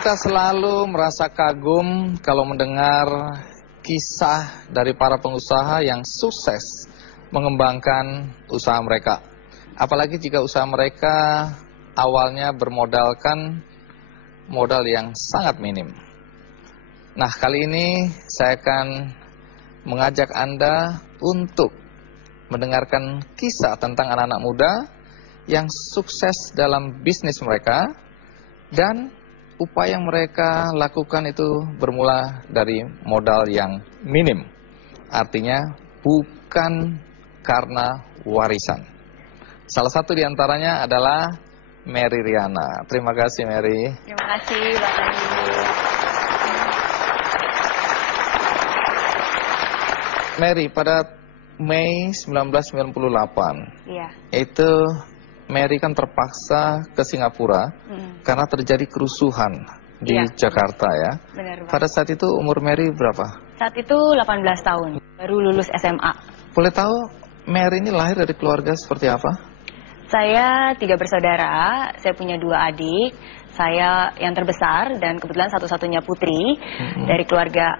Kita selalu merasa kagum kalau mendengar kisah dari para pengusaha yang sukses mengembangkan usaha mereka. Apalagi jika usaha mereka awalnya bermodalkan modal yang sangat minim. Nah, kali ini saya akan mengajak Anda untuk mendengarkan kisah tentang anak-anak muda yang sukses dalam bisnis mereka dan upaya yang mereka lakukan itu bermula dari modal yang minim. Artinya bukan karena warisan. Salah satu diantaranya adalah Mary Riana. Terima kasih, Mary. Terima kasih, Bapak Ibu. Mary, pada Mei 1998, Iya. itu Mary kan terpaksa ke Singapura karena terjadi kerusuhan di Jakarta ya. Benar, Pak. Pada saat itu umur Mary berapa? Saat itu 18 tahun, baru lulus SMA. Boleh tahu Mary ini lahir dari keluarga seperti apa? Saya 3 bersaudara, saya punya 2 adik. Saya yang terbesar dan kebetulan satu-satunya putri dari keluarga.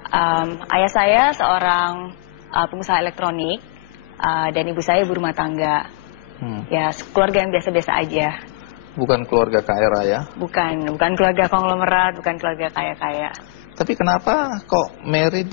Ayah saya seorang pengusaha elektronik dan ibu saya ibu rumah tangga. Ya, keluarga yang biasa-biasa aja. Bukan keluarga kaya raya? Bukan keluarga konglomerat, bukan keluarga kaya-kaya. Tapi kenapa kok Mary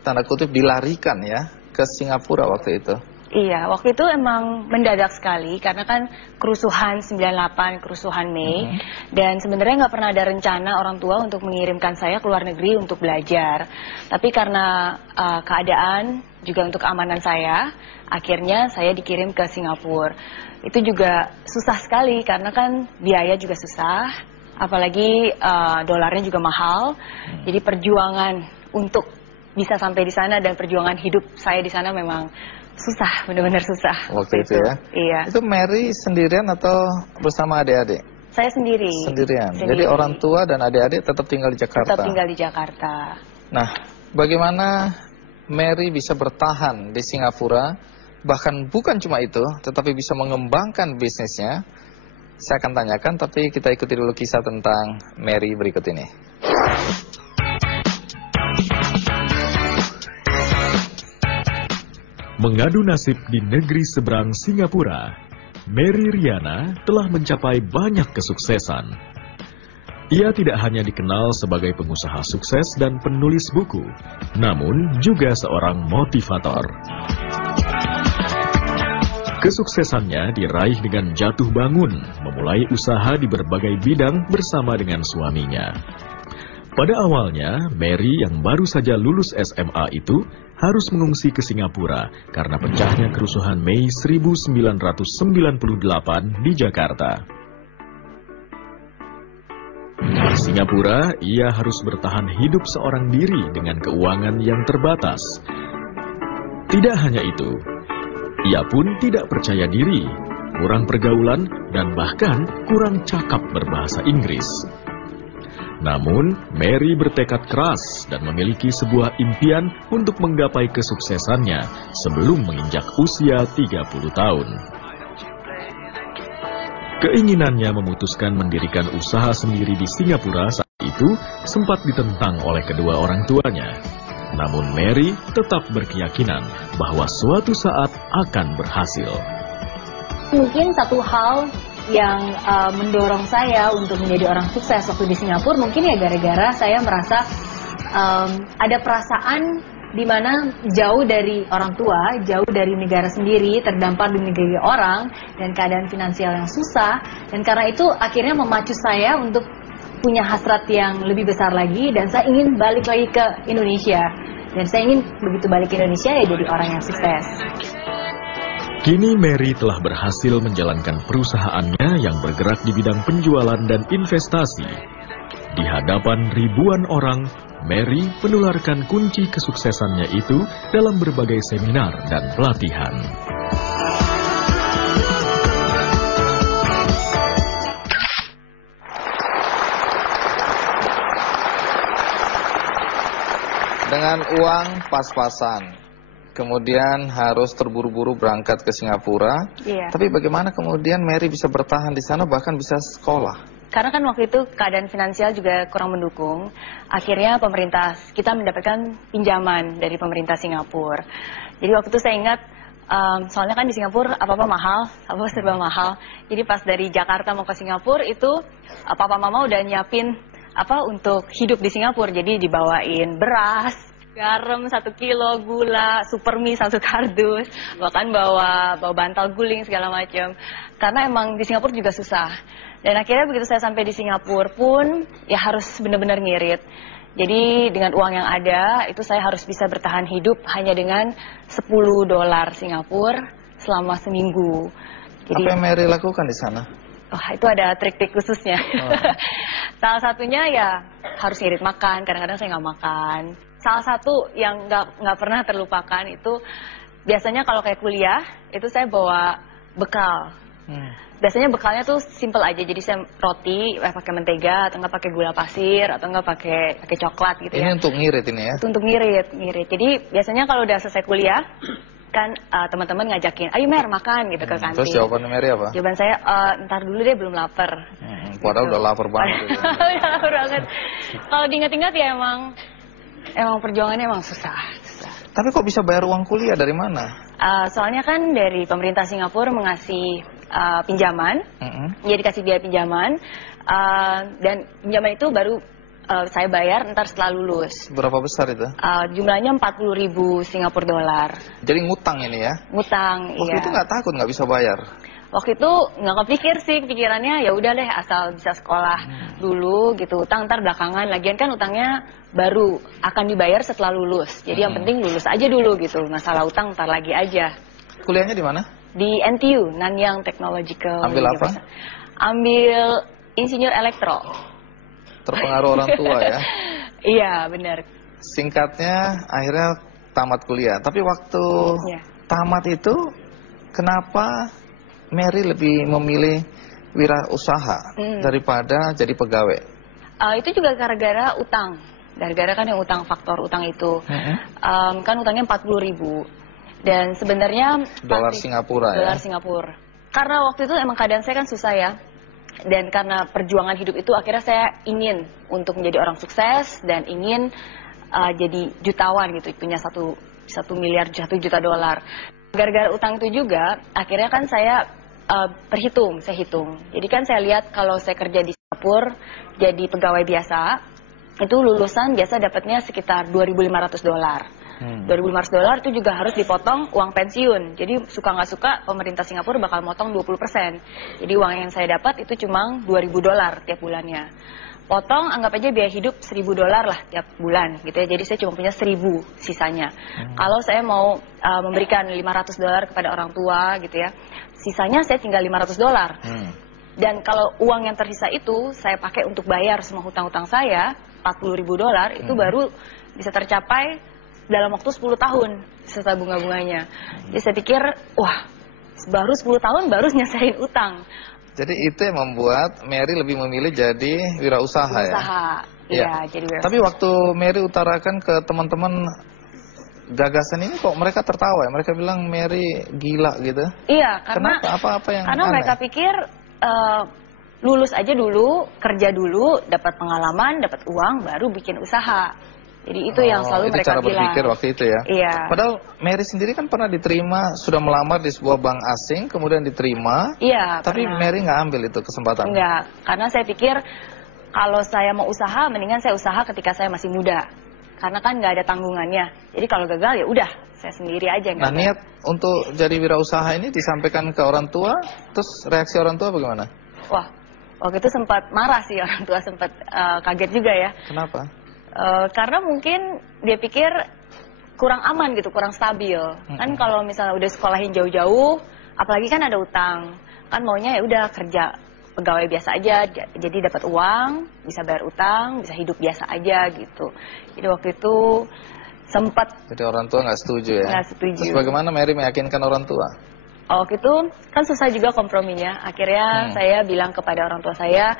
tanda kutip dilarikan ya ke Singapura waktu itu? Iya, waktu itu emang mendadak sekali karena kan kerusuhan 98, kerusuhan Mei. Dan sebenarnya nggak pernah ada rencana orang tua untuk mengirimkan saya ke luar negeri untuk belajar. Tapi karena keadaan juga untuk keamanan saya, akhirnya saya dikirim ke Singapura. Itu juga susah sekali karena kan biaya juga susah, apalagi dolarnya juga mahal. Jadi perjuangan untuk bisa sampai di sana dan perjuangan hidup saya di sana memang susah, benar-benar susah. Waktu itu ya? Iya. Itu Mary sendirian atau bersama adik-adik? Saya sendiri. Sendirian? Jadi orang tua dan adik-adik tetap tinggal di Jakarta? Tetap tinggal di Jakarta. Nah, bagaimana Mary bisa bertahan di Singapura? Bahkan bukan cuma itu, tetapi bisa mengembangkan bisnisnya. Saya akan tanyakan, tapi kita ikuti dulu kisah tentang Mary berikut ini. Mengadu nasib di negeri seberang Singapura, Mary Riana telah mencapai banyak kesuksesan. Ia tidak hanya dikenal sebagai pengusaha sukses dan penulis buku, namun juga seorang motivator. Kesuksesannya diraih dengan jatuh bangun, memulai usaha di berbagai bidang bersama dengan suaminya. Pada awalnya, Mary yang baru saja lulus SMA itu harus mengungsi ke Singapura karena pecahnya kerusuhan Mei 1998 di Jakarta. Di Singapura, ia harus bertahan hidup seorang diri dengan keuangan yang terbatas. Tidak hanya itu, ia pun tidak percaya diri, kurang pergaulan, dan bahkan kurang cakap berbahasa Inggris. Namun, Mary bertekad keras dan memiliki sebuah impian untuk menggapai kesuksesannya sebelum menginjak usia 30 tahun. Keinginannya memutuskan mendirikan usaha sendiri di Singapura saat itu sempat ditentang oleh kedua orang tuanya. Namun Mary tetap berkeyakinan bahwa suatu saat akan berhasil. Mungkin satu hal yang mendorong saya untuk menjadi orang sukses waktu di Singapura mungkin ya gara-gara saya merasa ada perasaan di mana jauh dari orang tua, jauh dari negara sendiri, terdampar di negeri orang dan keadaan finansial yang susah, dan karena itu akhirnya memacu saya untuk punya hasrat yang lebih besar lagi dan saya ingin balik lagi ke Indonesia, dan saya ingin begitu balik ke Indonesia ya jadi orang yang sukses. Kini Mary telah berhasil menjalankan perusahaannya yang bergerak di bidang penjualan dan investasi. Di hadapan ribuan orang, Mary menularkan kunci kesuksesannya itu dalam berbagai seminar dan pelatihan. Dengan uang pas-pasan, kemudian harus terburu-buru berangkat ke Singapura. Iya. Tapi bagaimana kemudian Mary bisa bertahan di sana bahkan bisa sekolah? karena kan waktu itu keadaan finansial juga kurang mendukung. Akhirnya kita mendapatkan pinjaman dari pemerintah Singapura. Jadi waktu itu saya ingat, soalnya kan di Singapura apa-apa mahal, apa serba mahal. Jadi pas dari Jakarta mau ke Singapura itu papa mama udah nyiapin untuk hidup di Singapura. Jadi dibawain beras, garam 1 kilo, gula, supermi 1 kardus, bahkan bawa bantal guling segala macam. Karena emang di Singapura juga susah. Dan akhirnya begitu saya sampai di Singapura pun ya harus benar-benar ngirit. Jadi dengan uang yang ada itu saya harus bisa bertahan hidup hanya dengan $10 Singapura selama seminggu. Jadi, apa yang Mary lakukan di sana? Wah, itu ada trik-trik khususnya. Salah satunya ya harus ngirit makan. Kadang-kadang saya nggak makan. Salah satu yang nggak pernah terlupakan itu biasanya kalau kayak kuliah itu saya bawa bekal. Biasanya bekalnya tuh simple aja, jadi saya roti pakai mentega atau nggak pakai gula pasir atau nggak pakai coklat gitu ya. Ini untuk ngirit ini ya? Untuk ngirit. Jadi biasanya kalau udah selesai kuliah kan teman-teman ngajakin, ayo Mer makan gitu ke kantin. Terus jawaban Mary apa? Jawaban saya, ntar dulu deh belum lapar. Padahal gitu. udah lapar banget. Udah lapar banget. Kalau diingat-ingat ya emang perjuangannya emang susah. Tapi kok bisa bayar uang kuliah dari mana? Soalnya kan dari pemerintah Singapura mengasih pinjaman, dia dikasih biaya pinjaman, dan pinjaman itu baru saya bayar ntar setelah lulus. Berapa besar itu? Jumlahnya 40.000 Singapura dolar. Jadi ngutang ini ya? Ngutang, Waktu iya. itu nggak takut nggak bisa bayar? Waktu itu nggak kepikir sih, pikirannya ya udah deh asal bisa sekolah dulu gitu, utang ntar belakangan. Lagian kan utangnya baru akan dibayar setelah lulus. Jadi yang penting lulus aja dulu gitu, masalah utang ntar lagi aja. Kuliahnya di mana? Di NTU, Nanyang Technological Ambil apa? University. Ambil insinyur elektro. Terpengaruh orang tua ya? Iya benar. Singkatnya akhirnya tamat kuliah. Tapi waktu tamat itu kenapa Mary lebih memilih wirausaha daripada jadi pegawai? Itu juga gara-gara utang. Gara-gara kan yang faktor utang itu. Kan utangnya 40.000. Dan sebenarnya dolar Singapura ya? Dolar Singapura. Karena waktu itu emang keadaan saya kan susah ya. Dan karena perjuangan hidup itu akhirnya saya ingin untuk menjadi orang sukses dan ingin jadi jutawan gitu, punya 1 miliar, 1 juta dolar. Gara-gara utang itu juga akhirnya kan saya saya hitung. Jadi kan saya lihat kalau saya kerja di Singapura jadi pegawai biasa, itu lulusan biasa dapatnya sekitar $2.500. $2.500 itu juga harus dipotong uang pensiun. Jadi suka nggak suka pemerintah Singapura bakal motong 20%. Jadi uang yang saya dapat itu cuma $2.000 tiap bulannya. Potong anggap aja biaya hidup $1.000 lah tiap bulan gitu ya. Jadi saya cuma punya 1.000 sisanya. Kalau saya mau memberikan $500 kepada orang tua gitu ya, sisanya saya tinggal $500. Dan kalau uang yang tersisa itu saya pakai untuk bayar semua hutang-hutang saya, $40.000 itu baru bisa tercapai dalam waktu 10 tahun serta bunga-bunganya. Jadi saya pikir, wah, baru 10 tahun baru nyelesain utang. Jadi itu yang membuat Mary lebih memilih jadi wirausaha ya? Iya, jadi wirausaha. Tapi waktu Mary utarakan ke teman-teman gagasan ini kok mereka tertawa ya? Mereka bilang Mary gila gitu. Iya, karena kenapa? Apa yang karena aneh? mereka pikir lulus aja dulu, kerja dulu, dapat pengalaman, dapat uang, baru bikin usaha. Jadi itu yang selalu mereka bilang. Itu cara berpikir waktu itu ya? Iya. Padahal Mary sendiri kan pernah diterima, sudah melamar di sebuah bank asing, kemudian diterima. Iya, tapi pernah. Mary nggak ambil itu kesempatan? Enggak, karena saya pikir kalau saya mau usaha, mendingan saya usaha ketika saya masih muda. Karena kan nggak ada tanggungannya. Jadi kalau gagal ya udah, saya sendiri aja. Nah, niat untuk jadi wirausaha ini disampaikan ke orang tua, terus reaksi orang tua bagaimana? Wah, waktu itu sempat marah sih orang tua, sempat kaget juga ya. Kenapa? Karena mungkin dia pikir kurang aman gitu, kurang stabil. Kan kalau misalnya udah sekolahin jauh-jauh, apalagi kan ada utang, kan maunya ya udah kerja pegawai biasa aja, jadi dapat uang, bisa bayar utang, bisa hidup biasa aja gitu. Jadi waktu itu sempat. Jadi orang tua nggak setuju ya? Nggak setuju. Terus bagaimana Mary meyakinkan orang tua? Waktu itu kan susah juga komprominya. Akhirnya saya bilang kepada orang tua saya,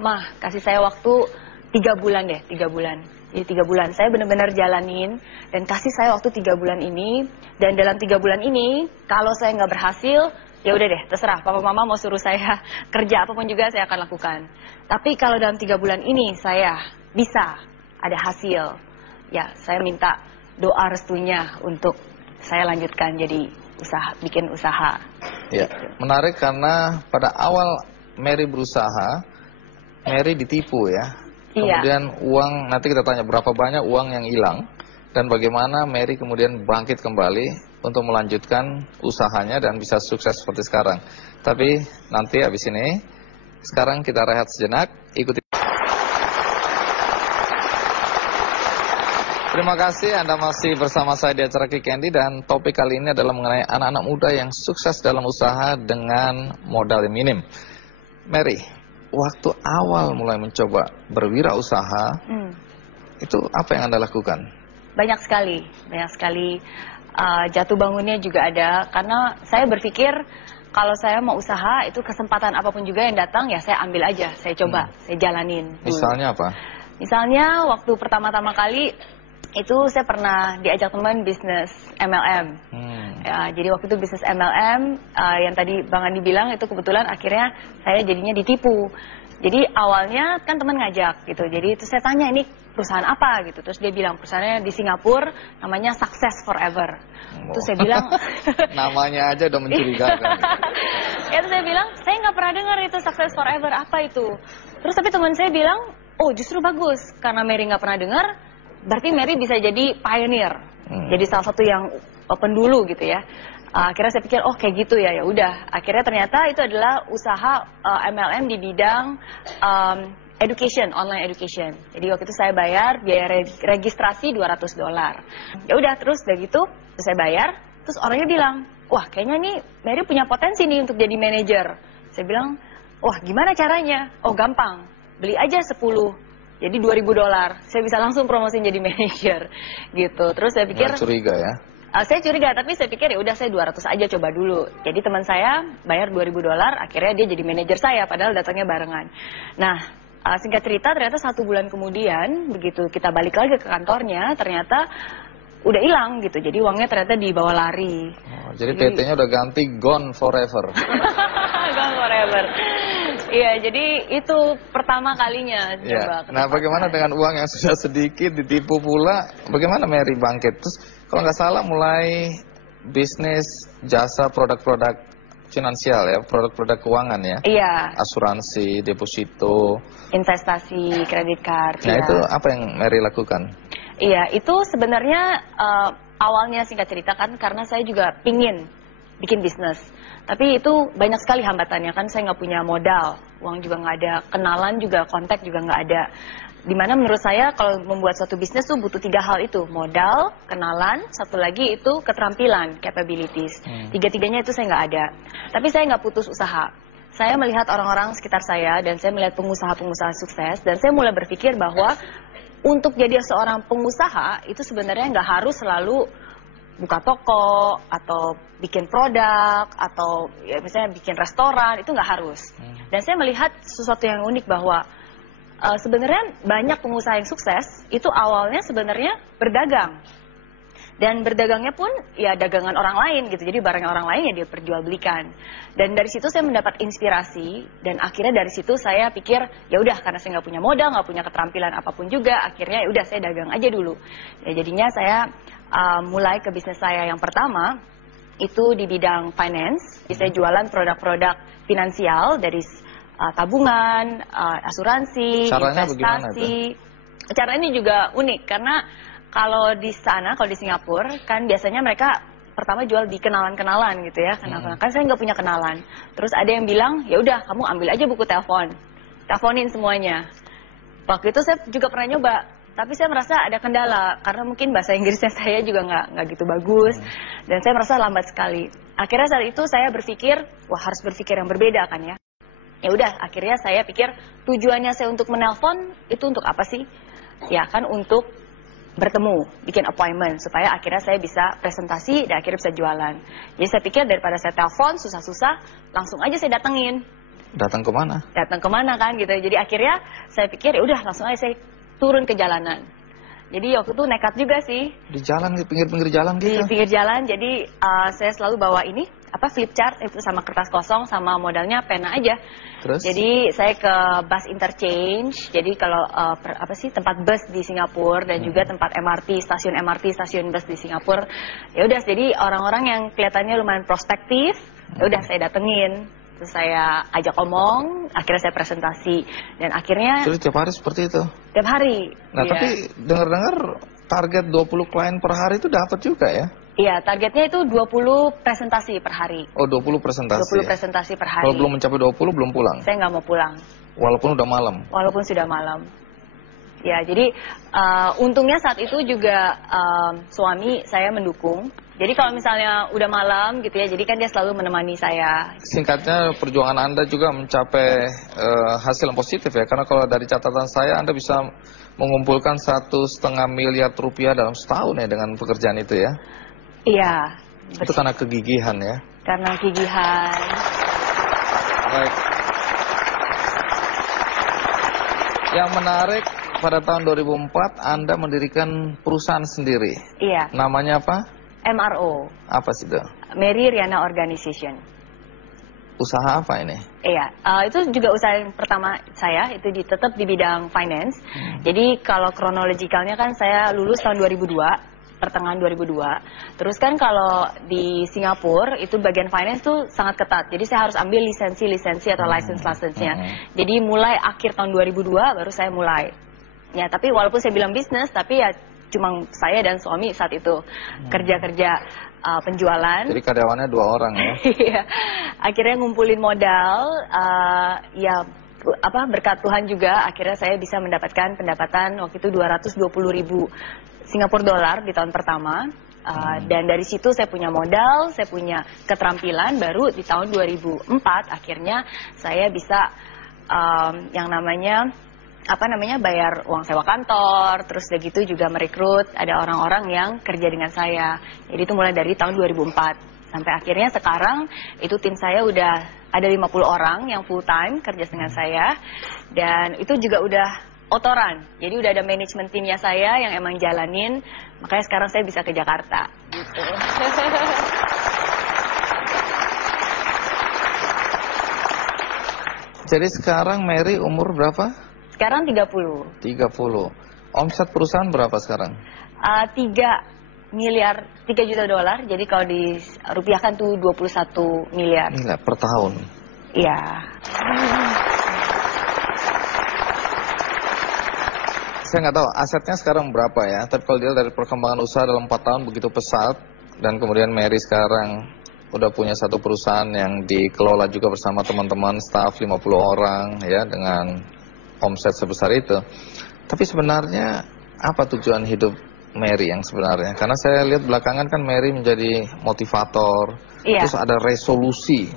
Mah, kasih saya waktu 3 bulan deh, 3 bulan. Jadi 3 bulan saya benar-benar jalanin dan kasih saya waktu 3 bulan ini. Dan dalam 3 bulan ini, kalau saya nggak berhasil, ya udah deh, terserah papa mama mau suruh saya kerja apapun juga saya akan lakukan. Tapi kalau dalam 3 bulan ini saya bisa ada hasil, ya saya minta doa restunya untuk saya lanjutkan jadi bikin usaha. Ya, menarik karena pada awal Mary berusaha, Mary ditipu ya. Iya. Kemudian uang, nanti kita tanya berapa banyak uang yang hilang dan bagaimana Mary kemudian bangkit kembali untuk melanjutkan usahanya dan bisa sukses seperti sekarang. Tapi nanti habis ini, sekarang kita rehat sejenak, ikuti. Terima kasih Anda masih bersama saya di acara Kick Candy dan topik kali ini adalah mengenai anak-anak muda yang sukses dalam usaha dengan modal yang minim. Mary, waktu awal mulai mencoba berwirausaha, itu apa yang Anda lakukan? Banyak sekali. Jatuh bangunnya juga ada, karena saya berpikir kalau saya mau usaha itu kesempatan apapun juga yang datang ya saya ambil aja, saya coba, saya jalanin. Misalnya apa? Misalnya waktu pertama-tama kali itu saya pernah diajak teman bisnis MLM. Ya, jadi waktu itu bisnis MLM yang tadi Bang Andi bilang itu kebetulan akhirnya saya jadinya ditipu. Jadi awalnya kan teman ngajak gitu. Jadi itu saya tanya ini perusahaan apa gitu. Terus dia bilang perusahaannya di Singapura namanya Success Forever. Terus saya bilang namanya aja udah mencurigakan. Ya terus saya bilang saya nggak pernah dengar itu Success Forever apa itu. Terus tapi teman saya bilang oh justru bagus karena Mary nggak pernah dengar. Berarti Mary bisa jadi pioneer, jadi salah satu yang pendulu gitu ya. Akhirnya saya pikir, oh kayak gitu ya, ya udah. Akhirnya ternyata itu adalah usaha MLM di bidang education, online education. Jadi waktu itu saya bayar biaya registrasi $200. Ya udah, terus udah gitu, terus saya bayar. Terus orangnya bilang, wah kayaknya nih Mary punya potensi nih untuk jadi manajer. Saya bilang, wah gimana caranya? Oh gampang, beli aja 10. Jadi $2.000, saya bisa langsung promosiin jadi manajer, gitu. Terus saya pikir, curiga ya? Saya curiga, tapi saya pikir ya udah saya 200 aja coba dulu. Jadi teman saya bayar $2.000, akhirnya dia jadi manajer saya, padahal datangnya barengan. Nah, singkat cerita ternyata 1 bulan kemudian, begitu kita balik lagi ke kantornya, ternyata udah hilang gitu. Jadi uangnya ternyata dibawa lari. Oh, jadi PT-nya udah ganti Gone Forever. Gone Forever. Iya, jadi itu pertama kalinya coba. Nah, bagaimana dengan uang yang sudah sedikit ditipu pula? Bagaimana Mary bangkit? Terus kalau nggak salah mulai bisnis jasa produk-produk finansial ya, produk-produk keuangan ya. Iya. Asuransi, deposito, investasi, kredit card. Nah, itu apa yang Mary lakukan? Iya, itu sebenarnya awalnya singkat cerita kan karena saya juga pingin bikin bisnis. Tapi itu banyak sekali hambatannya kan, saya nggak punya modal, uang juga nggak ada, kenalan juga, kontak juga nggak ada. Dimana menurut saya kalau membuat suatu bisnis tuh butuh 3 hal itu, modal, kenalan, satu lagi itu keterampilan, capabilities. Tiga-tiganya itu saya nggak ada. Tapi saya nggak putus usaha. Saya melihat orang-orang sekitar saya dan saya melihat pengusaha-pengusaha sukses dan saya mulai berpikir bahwa untuk jadi seorang pengusaha itu sebenarnya nggak harus selalu buka toko atau bikin produk atau ya misalnya bikin restoran, itu nggak harus. Dan saya melihat sesuatu yang unik bahwa sebenarnya banyak pengusaha yang sukses itu awalnya sebenarnya berdagang. Dan berdagangnya pun ya dagangan orang lain gitu, jadi barang orang lain ya dia perjualbelikan. Dan dari situ saya mendapat inspirasi dan akhirnya dari situ saya pikir ya udah karena saya nggak punya modal, nggak punya keterampilan apapun juga, akhirnya ya udah saya dagang aja dulu. Ya jadinya saya mulai ke bisnis saya yang pertama itu di bidang finance. Jadi saya jualan produk-produk finansial dari tabungan, asuransi, caranya investasi. Caranya juga unik karena kalau di sana, kalau di Singapura kan biasanya mereka pertama jual di kenalan-kenalan gitu ya, kenalan. Kan saya nggak punya kenalan. Terus ada yang bilang ya udah kamu ambil aja buku telepon, teleponin semuanya. Waktu itu saya juga pernah nyoba. Tapi saya merasa ada kendala, karena mungkin bahasa Inggrisnya saya juga nggak gitu bagus, dan saya merasa lambat sekali. Akhirnya saat itu saya berpikir, wah harus berpikir yang berbeda kan ya. Ya udah, akhirnya saya pikir tujuannya saya untuk menelpon itu untuk apa sih? Ya kan untuk bertemu, bikin appointment, supaya akhirnya saya bisa presentasi dan akhirnya bisa jualan. Jadi saya pikir daripada saya telepon susah-susah, langsung aja saya datengin. Datang kemana? Datang kemana kan gitu. Jadi akhirnya saya pikir ya udah langsung aja saya turun ke jalanan. Jadi waktu itu nekat juga sih. Di jalan, di pinggir-pinggir jalan Di gitu? pinggir jalan, jadi saya selalu bawa ini, flip chart itu sama kertas kosong sama modalnya pena aja. Terus? Jadi saya ke bus interchange, jadi kalau tempat bus di Singapura dan juga tempat MRT, stasiun bus di Singapura. Ya udah, jadi orang-orang yang kelihatannya lumayan prospektif, ya udah saya datengin. Terus saya ajak omong, akhirnya saya presentasi dan akhirnya Terus tiap hari seperti itu? tiap hari. Nah, iya. tapi dengar-dengar target 20 klien per hari itu dapat juga ya? Iya, targetnya itu 20 presentasi per hari. Oh, 20 presentasi. 20 presentasi per hari. Kalau belum mencapai 20 belum pulang? Saya nggak mau pulang, Walaupun udah malam? walaupun sudah malam. Ya, jadi untungnya saat itu juga suami saya mendukung. Jadi kalau misalnya udah malam gitu ya, jadi kan dia selalu menemani saya. Singkatnya, perjuangan Anda juga mencapai hasil yang positif ya? Karena kalau dari catatan saya, Anda bisa mengumpulkan 1,5 miliar rupiah dalam setahun ya dengan pekerjaan itu ya? Iya. Itu karena kegigihan ya? Karena kegigihan. Baik. Yang menarik, pada tahun 2004 Anda mendirikan perusahaan sendiri. Iya. Namanya apa? MRO. Apa sih itu? Mary Riana Organization. Usaha apa ini? Iya, itu juga usaha yang pertama saya, itu tetap di bidang finance. Jadi kalau kronologikalnya kan saya lulus tahun 2002, pertengahan 2002. Terus kan kalau di Singapura itu bagian finance tuh sangat ketat. Jadi saya harus ambil lisensi atau license-nya. Jadi mulai akhir tahun 2002 baru saya mulai. Ya, tapi walaupun saya bilang bisnis, tapi ya cuma saya dan suami saat itu kerja penjualan. Jadi karyawannya 2 orang ya? Iya. Akhirnya ngumpulin modal, berkat Tuhan juga akhirnya saya bisa mendapatkan pendapatan waktu itu 220.000 Singapura dolar di tahun pertama. Dan dari situ saya punya modal, saya punya keterampilan, baru di tahun 2004 akhirnya saya bisa yang namanya bayar uang sewa kantor, terus udah gitu juga merekrut ada orang-orang yang kerja dengan saya. Jadi itu mulai dari tahun 2004 sampai akhirnya sekarang itu tim saya udah ada 50 orang yang full time kerja dengan saya, dan itu juga udah otoran. Jadi udah ada manajemen timnya saya yang emang jalanin, makanya sekarang saya bisa ke Jakarta gitu. Jadi sekarang Mary umur berapa? Sekarang 30. 30. Omset perusahaan berapa sekarang? 3 juta dolar, jadi kalau dirupiahkan tuh 21 miliar. Gila, per tahun? Iya. Saya nggak tahu asetnya sekarang berapa ya, tapi kalau dia dari perkembangan usaha dalam 4 tahun begitu pesat, dan kemudian Mary sekarang udah punya satu perusahaan yang dikelola juga bersama teman-teman, staff 50 orang ya, dengan omset sebesar itu. Tapi sebenarnya apa tujuan hidup Mary yang sebenarnya? Karena saya lihat belakangan kan Mary menjadi motivator, terus ada resolusi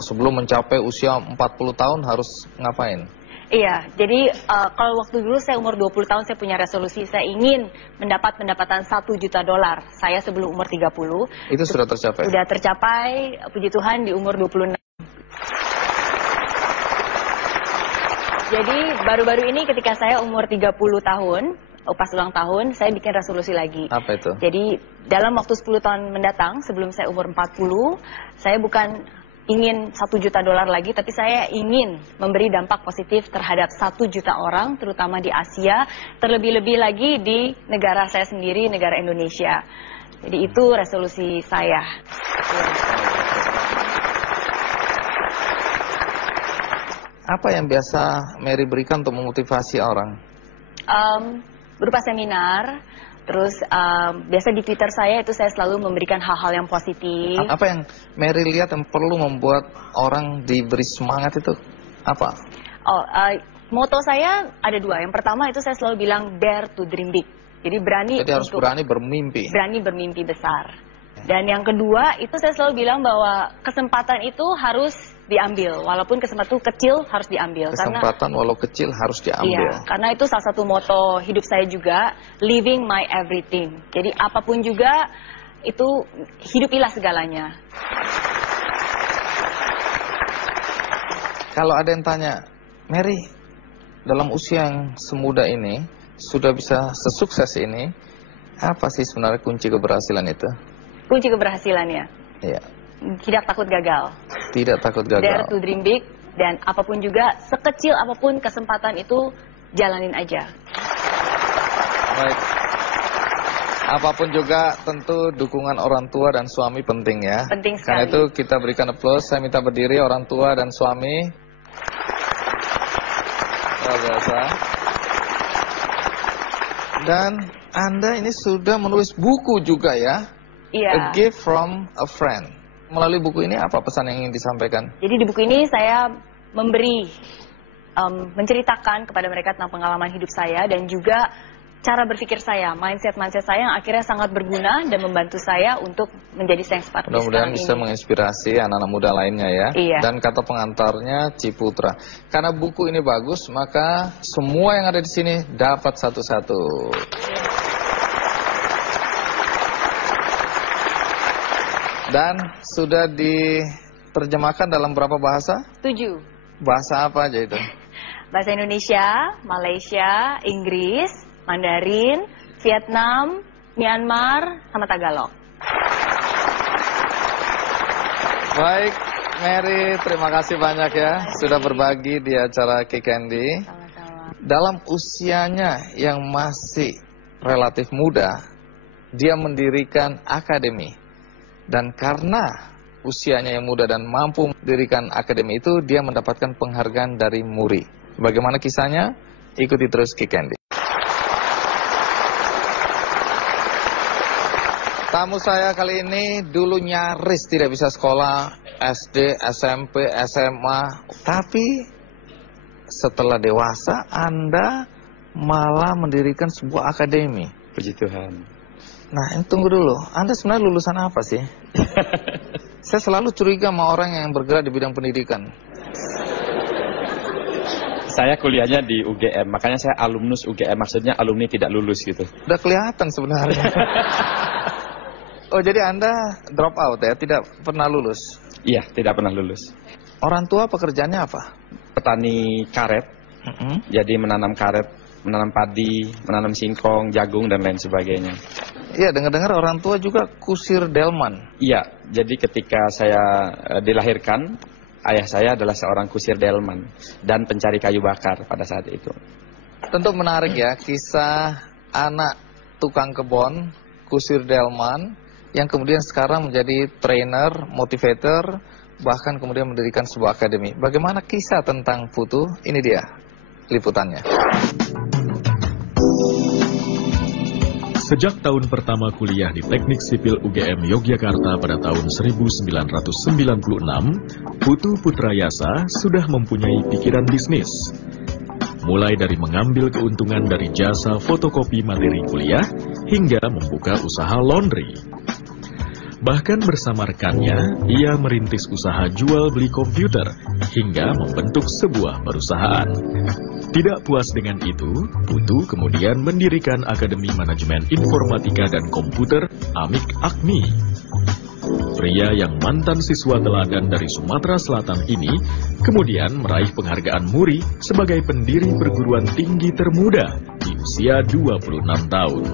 sebelum mencapai usia 40 tahun harus ngapain? Iya, jadi kalau waktu dulu saya umur 20 tahun saya punya resolusi, saya ingin mendapat pendapatan 1 juta dolar saya sebelum umur 30. Itu sudah tercapai? Sudah tercapai, puji Tuhan, di umur 26. Jadi baru-baru ini ketika saya umur 30 tahun, pas ulang tahun, saya bikin resolusi lagi. Apa itu? Jadi dalam waktu 10 tahun mendatang, sebelum saya umur 40, saya bukan ingin 1 juta dolar lagi, tapi saya ingin memberi dampak positif terhadap 1 juta orang, terutama di Asia, terlebih-lebih lagi di negara saya sendiri, negara Indonesia. Jadi itu resolusi saya. Apa yang biasa Mary berikan untuk memotivasi orang? Berupa seminar, terus biasa di Twitter saya itu saya selalu memberikan hal-hal yang positif. Apa yang Mary lihat yang perlu membuat orang diberi semangat itu apa? Moto saya ada 2. Yang pertama itu saya selalu bilang dare to dream big. Jadi harus berani bermimpi. Berani bermimpi besar. Dan yang kedua itu saya selalu bilang bahwa kesempatan itu harus diambil, walaupun kesempatan itu kecil harus diambil. Kesempatan walau kecil harus diambil. Iya, karena itu salah satu moto hidup saya juga, living my everything. Jadi apapun juga itu hidupilah segalanya. Kalau ada yang tanya, Mary, dalam usia yang semuda ini, sudah bisa sesukses ini, apa sih sebenarnya kunci keberhasilan itu? Kunci keberhasilannya? Iya. Tidak takut gagal. Tidak takut gagal. Dare to dream big, dan apapun juga, sekecil apapun kesempatan itu, jalanin aja. Baik. Apapun juga tentu dukungan orang tua dan suami penting ya. Penting sekali. Karena itu kita berikan aplaus. Saya minta berdiri orang tua dan suami. Luar biasa. Dan Anda ini sudah menulis buku juga ya? Iya. A Gift from a Friend. Melalui buku ini apa pesan yang ingin disampaikan? Jadi di buku ini saya memberi, menceritakan kepada mereka tentang pengalaman hidup saya dan juga cara berpikir saya, mindset saya yang akhirnya sangat berguna dan membantu saya untuk menjadi saya yang seperti Mudah-mudahan sekarang bisa ini. menginspirasi anak-anak muda lainnya ya. Iya. Dan kata pengantarnya Ciputra. Karena buku ini bagus, maka semua yang ada di sini dapat satu-satu. Dan sudah diterjemahkan dalam berapa bahasa? 7. Bahasa apa aja itu? Bahasa Indonesia, Malaysia, Inggris, Mandarin, Vietnam, Myanmar, sama Tagalog. Baik, Mary, terima kasih banyak ya sudah berbagi di acara Kikendi. Sama-sama. Dalam usianya yang masih relatif muda, dia mendirikan akademi. Dan karena usianya yang muda dan mampu mendirikan akademi itu, dia mendapatkan penghargaan dari Muri. Bagaimana kisahnya? Ikuti terus Kikendi. Tamu saya kali ini dulu nyaris tidak bisa sekolah SD, SMP, SMA. Tapi setelah dewasa Anda malah mendirikan sebuah akademi. Puji Tuhan. Nah, ini tunggu dulu. Anda sebenarnya lulusan apa sih? Saya selalu curiga sama orang yang bergerak di bidang pendidikan. Saya kuliahnya di UGM, makanya saya alumnus UGM, maksudnya alumni tidak lulus gitu. Udah kelihatan sebenarnya. Oh, jadi Anda drop out ya, tidak pernah lulus? Iya, tidak pernah lulus. Orang tua pekerjaannya apa? Petani karet, jadi menanam karet, menanam padi, menanam singkong, jagung, dan lain sebagainya. Iya, dengar-dengar orang tua juga kusir delman. Iya, jadi ketika saya dilahirkan, ayah saya adalah seorang kusir delman dan pencari kayu bakar pada saat itu. Tentu menarik ya, kisah anak tukang kebon, kusir delman, yang kemudian sekarang menjadi trainer, motivator, bahkan kemudian mendirikan sebuah akademi. Bagaimana kisah tentang Putu? Ini dia liputannya. Sejak tahun pertama kuliah di Teknik Sipil UGM Yogyakarta pada tahun 1996, Putu Putrayasa sudah mempunyai pikiran bisnis. Mulai dari mengambil keuntungan dari jasa fotokopi materi kuliah hingga membuka usaha laundry. Bahkan bersama rekannya, ia merintis usaha jual beli komputer hingga membentuk sebuah perusahaan. Tidak puas dengan itu, Putu kemudian mendirikan Akademi Manajemen Informatika dan Komputer Amik Akmi. Pria yang mantan siswa teladan dari Sumatera Selatan ini kemudian meraih penghargaan Muri sebagai pendiri perguruan tinggi termuda di usia 26 tahun.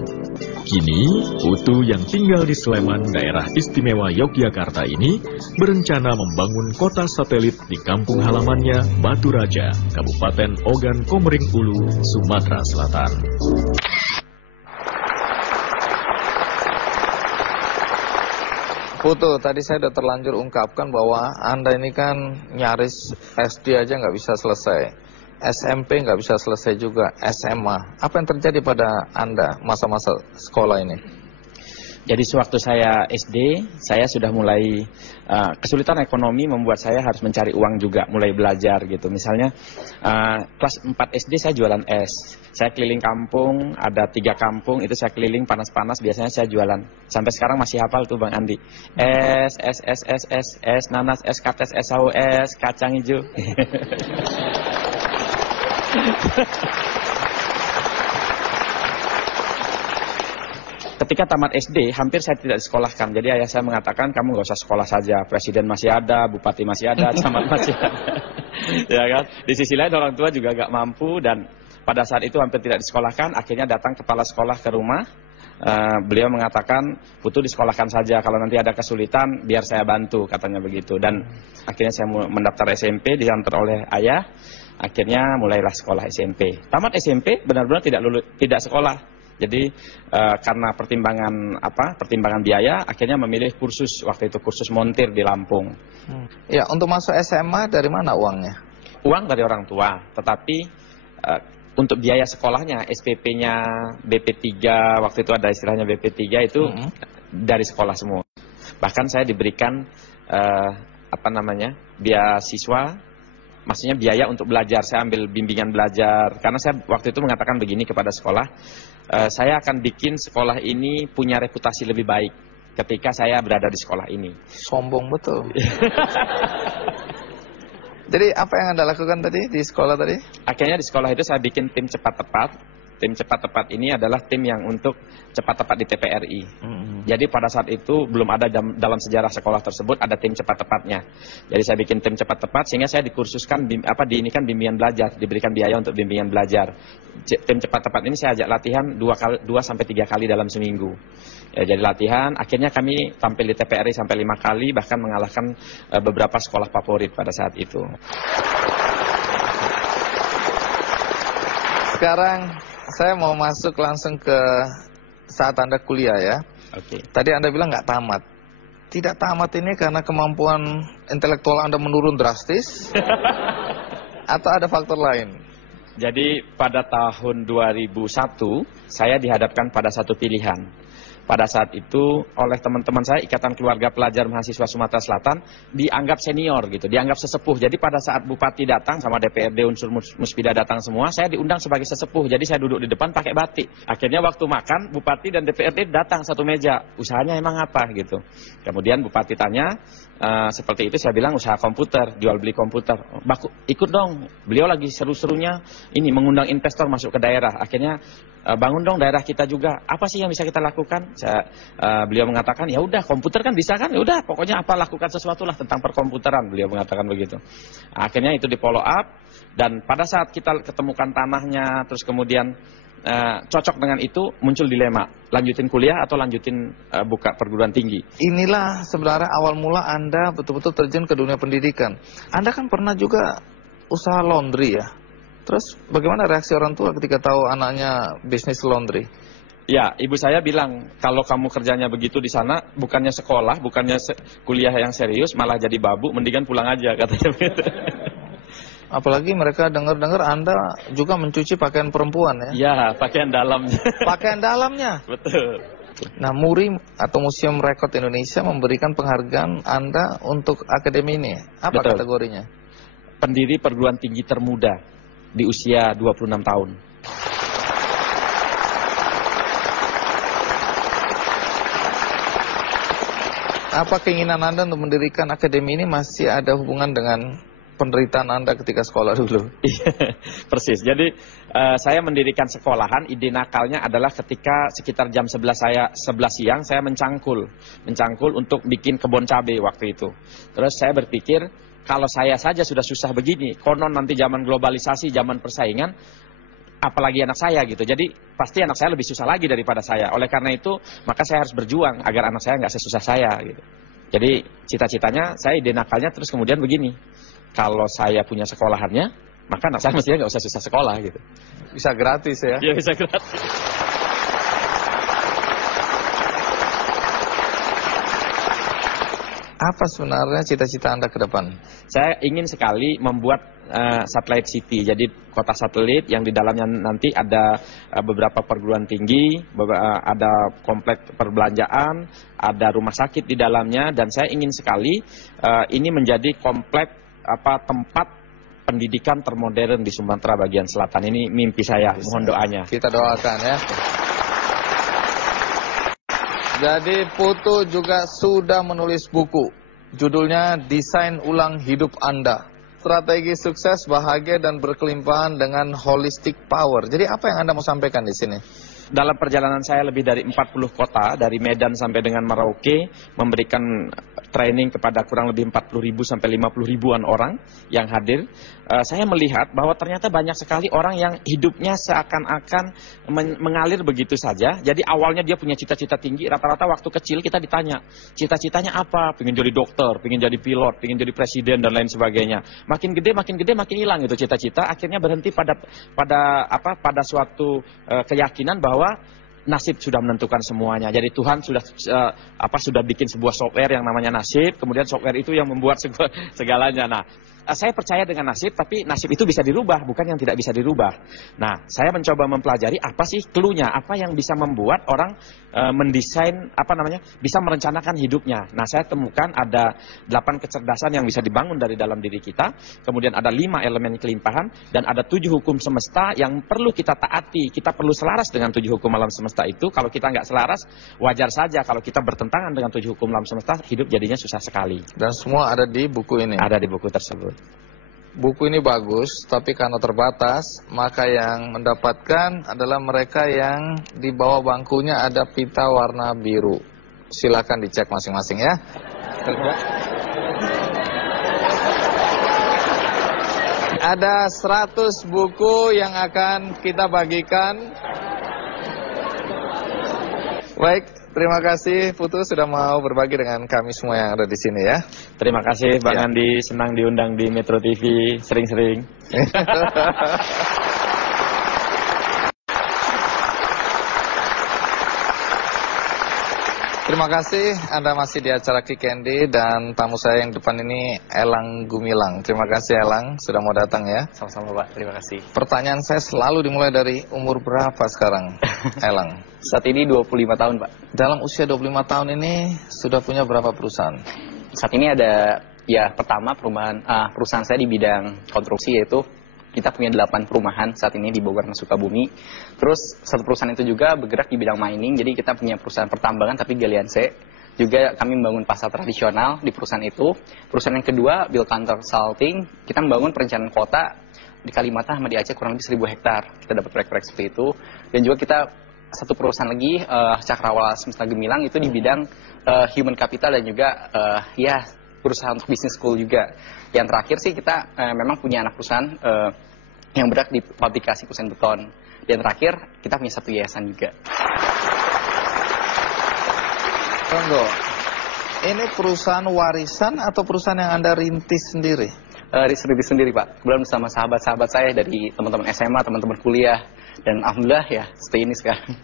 Kini, Putu yang tinggal di Sleman, daerah istimewa Yogyakarta ini berencana membangun kota satelit di kampung halamannya Batu Raja, Kabupaten Ogan Komering Ulu, Sumatera Selatan. Putu, tadi saya sudah terlanjur ungkapkan bahwa Anda ini kan nyaris SD aja nggak bisa selesai. SMP nggak bisa selesai juga, SMA. Apa yang terjadi pada Anda masa-masa sekolah ini? Jadi sewaktu saya SD, saya sudah mulai kesulitan ekonomi membuat saya harus mencari uang juga, mulai belajar gitu. Misalnya kelas 4 SD saya jualan es. Saya keliling kampung, ada 3 kampung, itu saya keliling panas-panas, biasanya saya jualan. Sampai sekarang masih hafal tuh Bang Andi. Es, nanas, es kates, es sawo, es kacang hijau. Ketika tamat SD, hampir saya tidak disekolahkan. Jadi ayah saya mengatakan, kamu nggak usah sekolah saja. Presiden masih ada, bupati masih ada, camat masih ada. Ya kan? Di sisi lain orang tua juga nggak mampu dan pada saat itu hampir tidak disekolahkan. Akhirnya datang kepala sekolah ke rumah. Beliau mengatakan, Putu disekolahkan saja, kalau nanti ada kesulitan biar saya bantu, katanya begitu. Dan akhirnya saya mendaftar SMP, diantar oleh ayah. Akhirnya mulailah sekolah SMP. Tamat SMP benar-benar tidak sekolah. Jadi karena pertimbangan biaya, akhirnya memilih kursus, waktu itu kursus montir di Lampung. Ya, untuk masuk SMA dari mana uangnya? Uang dari orang tua, tetapi untuk biaya sekolahnya, SPP-nya, BP3, waktu itu ada istilahnya BP3 itu dari sekolah semua. Bahkan saya diberikan beasiswa, maksudnya biaya untuk belajar. Saya ambil bimbingan belajar, karena saya waktu itu mengatakan begini kepada sekolah, saya akan bikin sekolah ini punya reputasi lebih baik ketika saya berada di sekolah ini. Sombong betul. Jadi apa yang Anda lakukan tadi di sekolah tadi? Akhirnya di sekolah itu saya bikin tim cepat tepat. Tim cepat tepat ini adalah tim yang untuk cepat tepat di TPRI. Jadi pada saat itu belum ada dalam sejarah sekolah tersebut ada tim cepat tepatnya. Jadi saya bikin tim cepat tepat sehingga saya dikursuskan diinikan bimbingan belajar, diberikan biaya untuk bimbingan belajar. Tim cepat tepat ini saya ajak latihan 2 sampai 3 kali dalam seminggu. Ya, jadi latihan, akhirnya kami tampil di TPRI sampai 5 kali, bahkan mengalahkan beberapa sekolah favorit pada saat itu. Sekarang saya mau masuk langsung ke saat Anda kuliah ya. Oke. Tadi Anda bilang nggak tamat. Tidak tamat ini karena kemampuan intelektual Anda menurun drastis? Atau ada faktor lain? Jadi pada tahun 2001, saya dihadapkan pada satu pilihan. Pada saat itu oleh teman-teman saya, Ikatan Keluarga Pelajar Mahasiswa Sumatera Selatan, dianggap senior gitu, dianggap sesepuh. Jadi pada saat Bupati datang sama DPRD unsur Muspida datang semua, saya diundang sebagai sesepuh. Jadi saya duduk di depan pakai batik. Akhirnya waktu makan, Bupati dan DPRD datang satu meja. Usahanya emang apa gitu. Kemudian Bupati tanya, seperti itu saya bilang usaha komputer, jual beli komputer. Ikut dong, beliau lagi seru-serunya ini mengundang investor masuk ke daerah. Akhirnya bangun dong daerah kita juga. Apa sih yang bisa kita lakukan? Beliau mengatakan ya udah komputer kan bisa kan, ya udah pokoknya apa lakukan sesuatu lah tentang perkomputeran. Beliau mengatakan begitu. Akhirnya itu di follow up dan pada saat kita ketemukan tanahnya, terus kemudian cocok dengan itu muncul dilema, lanjutin kuliah atau lanjutin buka perguruan tinggi. Inilah sebenarnya awal mula Anda betul-betul terjun ke dunia pendidikan. Anda kan pernah juga usaha laundry ya. Terus bagaimana reaksi orang tua ketika tahu anaknya bisnis laundry? Ya, ibu saya bilang, kalau kamu kerjanya begitu di sana, bukannya sekolah, bukannya kuliah yang serius, malah jadi babu, mendingan pulang aja, katanya begitu. Apalagi mereka dengar-dengar Anda juga mencuci pakaian perempuan ya? Ya, pakaian dalamnya. Pakaian dalamnya? Betul. Nah, MURI atau Museum Rekod Indonesia memberikan penghargaan Anda untuk akademi ini. Apa Betul. kategorinya? Pendiri perguruan tinggi termuda di usia 26 tahun. Apa keinginan Anda untuk mendirikan akademi ini masih ada hubungan dengan penderitaan Anda ketika sekolah dulu? Persis. Jadi saya mendirikan sekolahan, ide nakalnya adalah ketika sekitar jam 11 siang saya mencangkul untuk bikin kebun cabai waktu itu. Terus saya berpikir kalau saya saja sudah susah begini, konon nanti zaman globalisasi, zaman persaingan, apalagi anak saya gitu. Jadi pasti anak saya lebih susah lagi daripada saya. Oleh karena itu, maka saya harus berjuang agar anak saya nggak sesusah saya gitu. Jadi cita-citanya, saya ide nakalnya terus kemudian begini. Kalau saya punya sekolahannya, maka anak saya mestinya nggak usah susah sekolah gitu. Bisa gratis ya? Iya, bisa gratis. Apa sebenarnya cita-cita Anda ke depan? Saya ingin sekali membuat satellite city, jadi kota satelit yang di dalamnya nanti ada beberapa perguruan tinggi, ada komplek perbelanjaan, ada rumah sakit di dalamnya, dan saya ingin sekali ini menjadi komplek tempat pendidikan termodern di Sumatera bagian selatan. Ini mimpi saya, mohon doanya. Kita doakan ya. Jadi Putu juga sudah menulis buku, judulnya Desain Ulang Hidup Anda. Strategi sukses, bahagia dan berkelimpahan dengan holistic power. Jadi apa yang Anda mau sampaikan di sini? dalam perjalanan saya lebih dari 40 kota, dari Medan sampai dengan Merauke, memberikan training kepada kurang lebih 40.000 sampai 50.000-an orang yang hadir. Saya melihat bahwa ternyata banyak sekali orang yang hidupnya seakan-akan mengalir begitu saja. Jadi awalnya dia punya cita-cita tinggi, rata-rata waktu kecil kita ditanya, cita-citanya apa? Pengen jadi dokter, pengen jadi pilot, pengen jadi presiden dan lain sebagainya. Makin gede, makin hilang itu cita-cita. Akhirnya berhenti pada suatu keyakinan bahwa nasib sudah menentukan semuanya. Jadi Tuhan sudah bikin sebuah software yang namanya nasib, kemudian software itu yang membuat segalanya. Nah, saya percaya dengan nasib, tapi nasib itu bisa dirubah, bukan yang tidak bisa dirubah. Nah, saya mencoba mempelajari apa sih clue-nya, apa yang bisa membuat orang mendesain, bisa merencanakan hidupnya. Nah, saya temukan ada 8 kecerdasan yang bisa dibangun dari dalam diri kita, kemudian ada 5 elemen kelimpahan, dan ada 7 hukum semesta yang perlu kita taati. Kita perlu selaras dengan 7 hukum alam semesta itu. Kalau kita nggak selaras, wajar saja kalau kita bertentangan dengan 7 hukum alam semesta, hidup jadinya susah sekali. Dan semua ada di buku ini? Ada di buku tersebut. Buku ini bagus, tapi karena terbatas, maka yang mendapatkan adalah mereka yang di bawah bangkunya ada pita warna biru. Silakan dicek masing-masing ya. Ada 100 buku yang akan kita bagikan. Baik, terima kasih Putu sudah mau berbagi dengan kami semua yang ada di sini ya. Terima kasih Bang Andi, senang diundang di Metro TV sering-sering. Terima kasih Anda masih di acara Kick Candy dan tamu saya yang depan ini Elang Gumilang. Terima kasih Elang sudah mau datang ya. Sama-sama Pak, terima kasih. Pertanyaan saya selalu dimulai dari umur berapa sekarang Elang? Saat ini 25 tahun Pak. Dalam usia 25 tahun ini sudah punya berapa perusahaan? Saat ini ada, pertama perusahaan saya di bidang konstruksi, yaitu kita punya 8 perumahan saat ini di Bogor dan Sukabumi. Terus satu perusahaan itu juga bergerak di bidang mining, jadi kita punya perusahaan pertambangan tapi galian C. Juga kami membangun pasar tradisional di perusahaan itu. Perusahaan yang kedua, Bilkan Consulting, kita membangun perencanaan kota di Kalimantan sama di Aceh kurang lebih 1.000 hektar. Kita dapat proyek-proyek seperti itu. Dan juga kita satu perusahaan lagi, Cakrawala Semesta Gemilang, itu di bidang human capital dan juga perusahaan untuk business school juga. Yang terakhir sih kita memang punya anak perusahaan yang bergerak di fabrikasi kusen beton. Dan terakhir kita punya satu yayasan juga. Tunggu, ini perusahaan warisan atau perusahaan yang Anda rintis sendiri? Rintis sendiri Pak. Kebetulan bersama sahabat-sahabat saya dari teman-teman SMA, teman-teman kuliah. Dan alhamdulillah stay ini sekarang.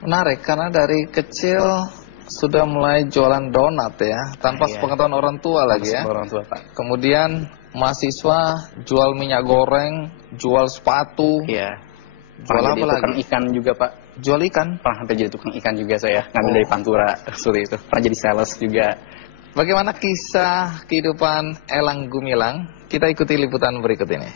Menarik karena dari kecil sudah mulai jualan donat ya, tanpa sepengetahuan orang tua lagi ya. Orang tua Pak. Kemudian mahasiswa jual minyak goreng, jual sepatu. Iya. Jual apa lagi? Tukang ikan juga Pak. Jual ikan? Pernah hampir jadi tukang ikan juga saya, ngambil dari Pantura seperti itu. Pernah jadi sales juga. Bagaimana kisah kehidupan Elang Gumilang? Kita ikuti liputan berikut ini.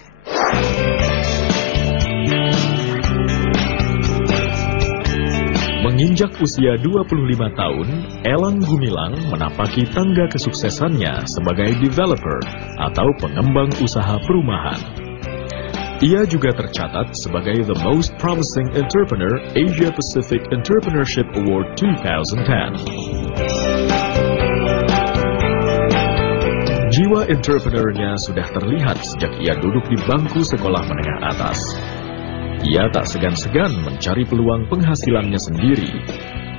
Menginjak usia 25 tahun, Elang Gumilang menapaki tangga kesuksesannya sebagai developer atau pengembang usaha perumahan. Ia juga tercatat sebagai The Most Promising Entrepreneur Asia Pacific Entrepreneurship Award 2010. Jiwa entrepreneurnya sudah terlihat sejak ia duduk di bangku sekolah menengah atas. Ia tak segan-segan mencari peluang penghasilannya sendiri,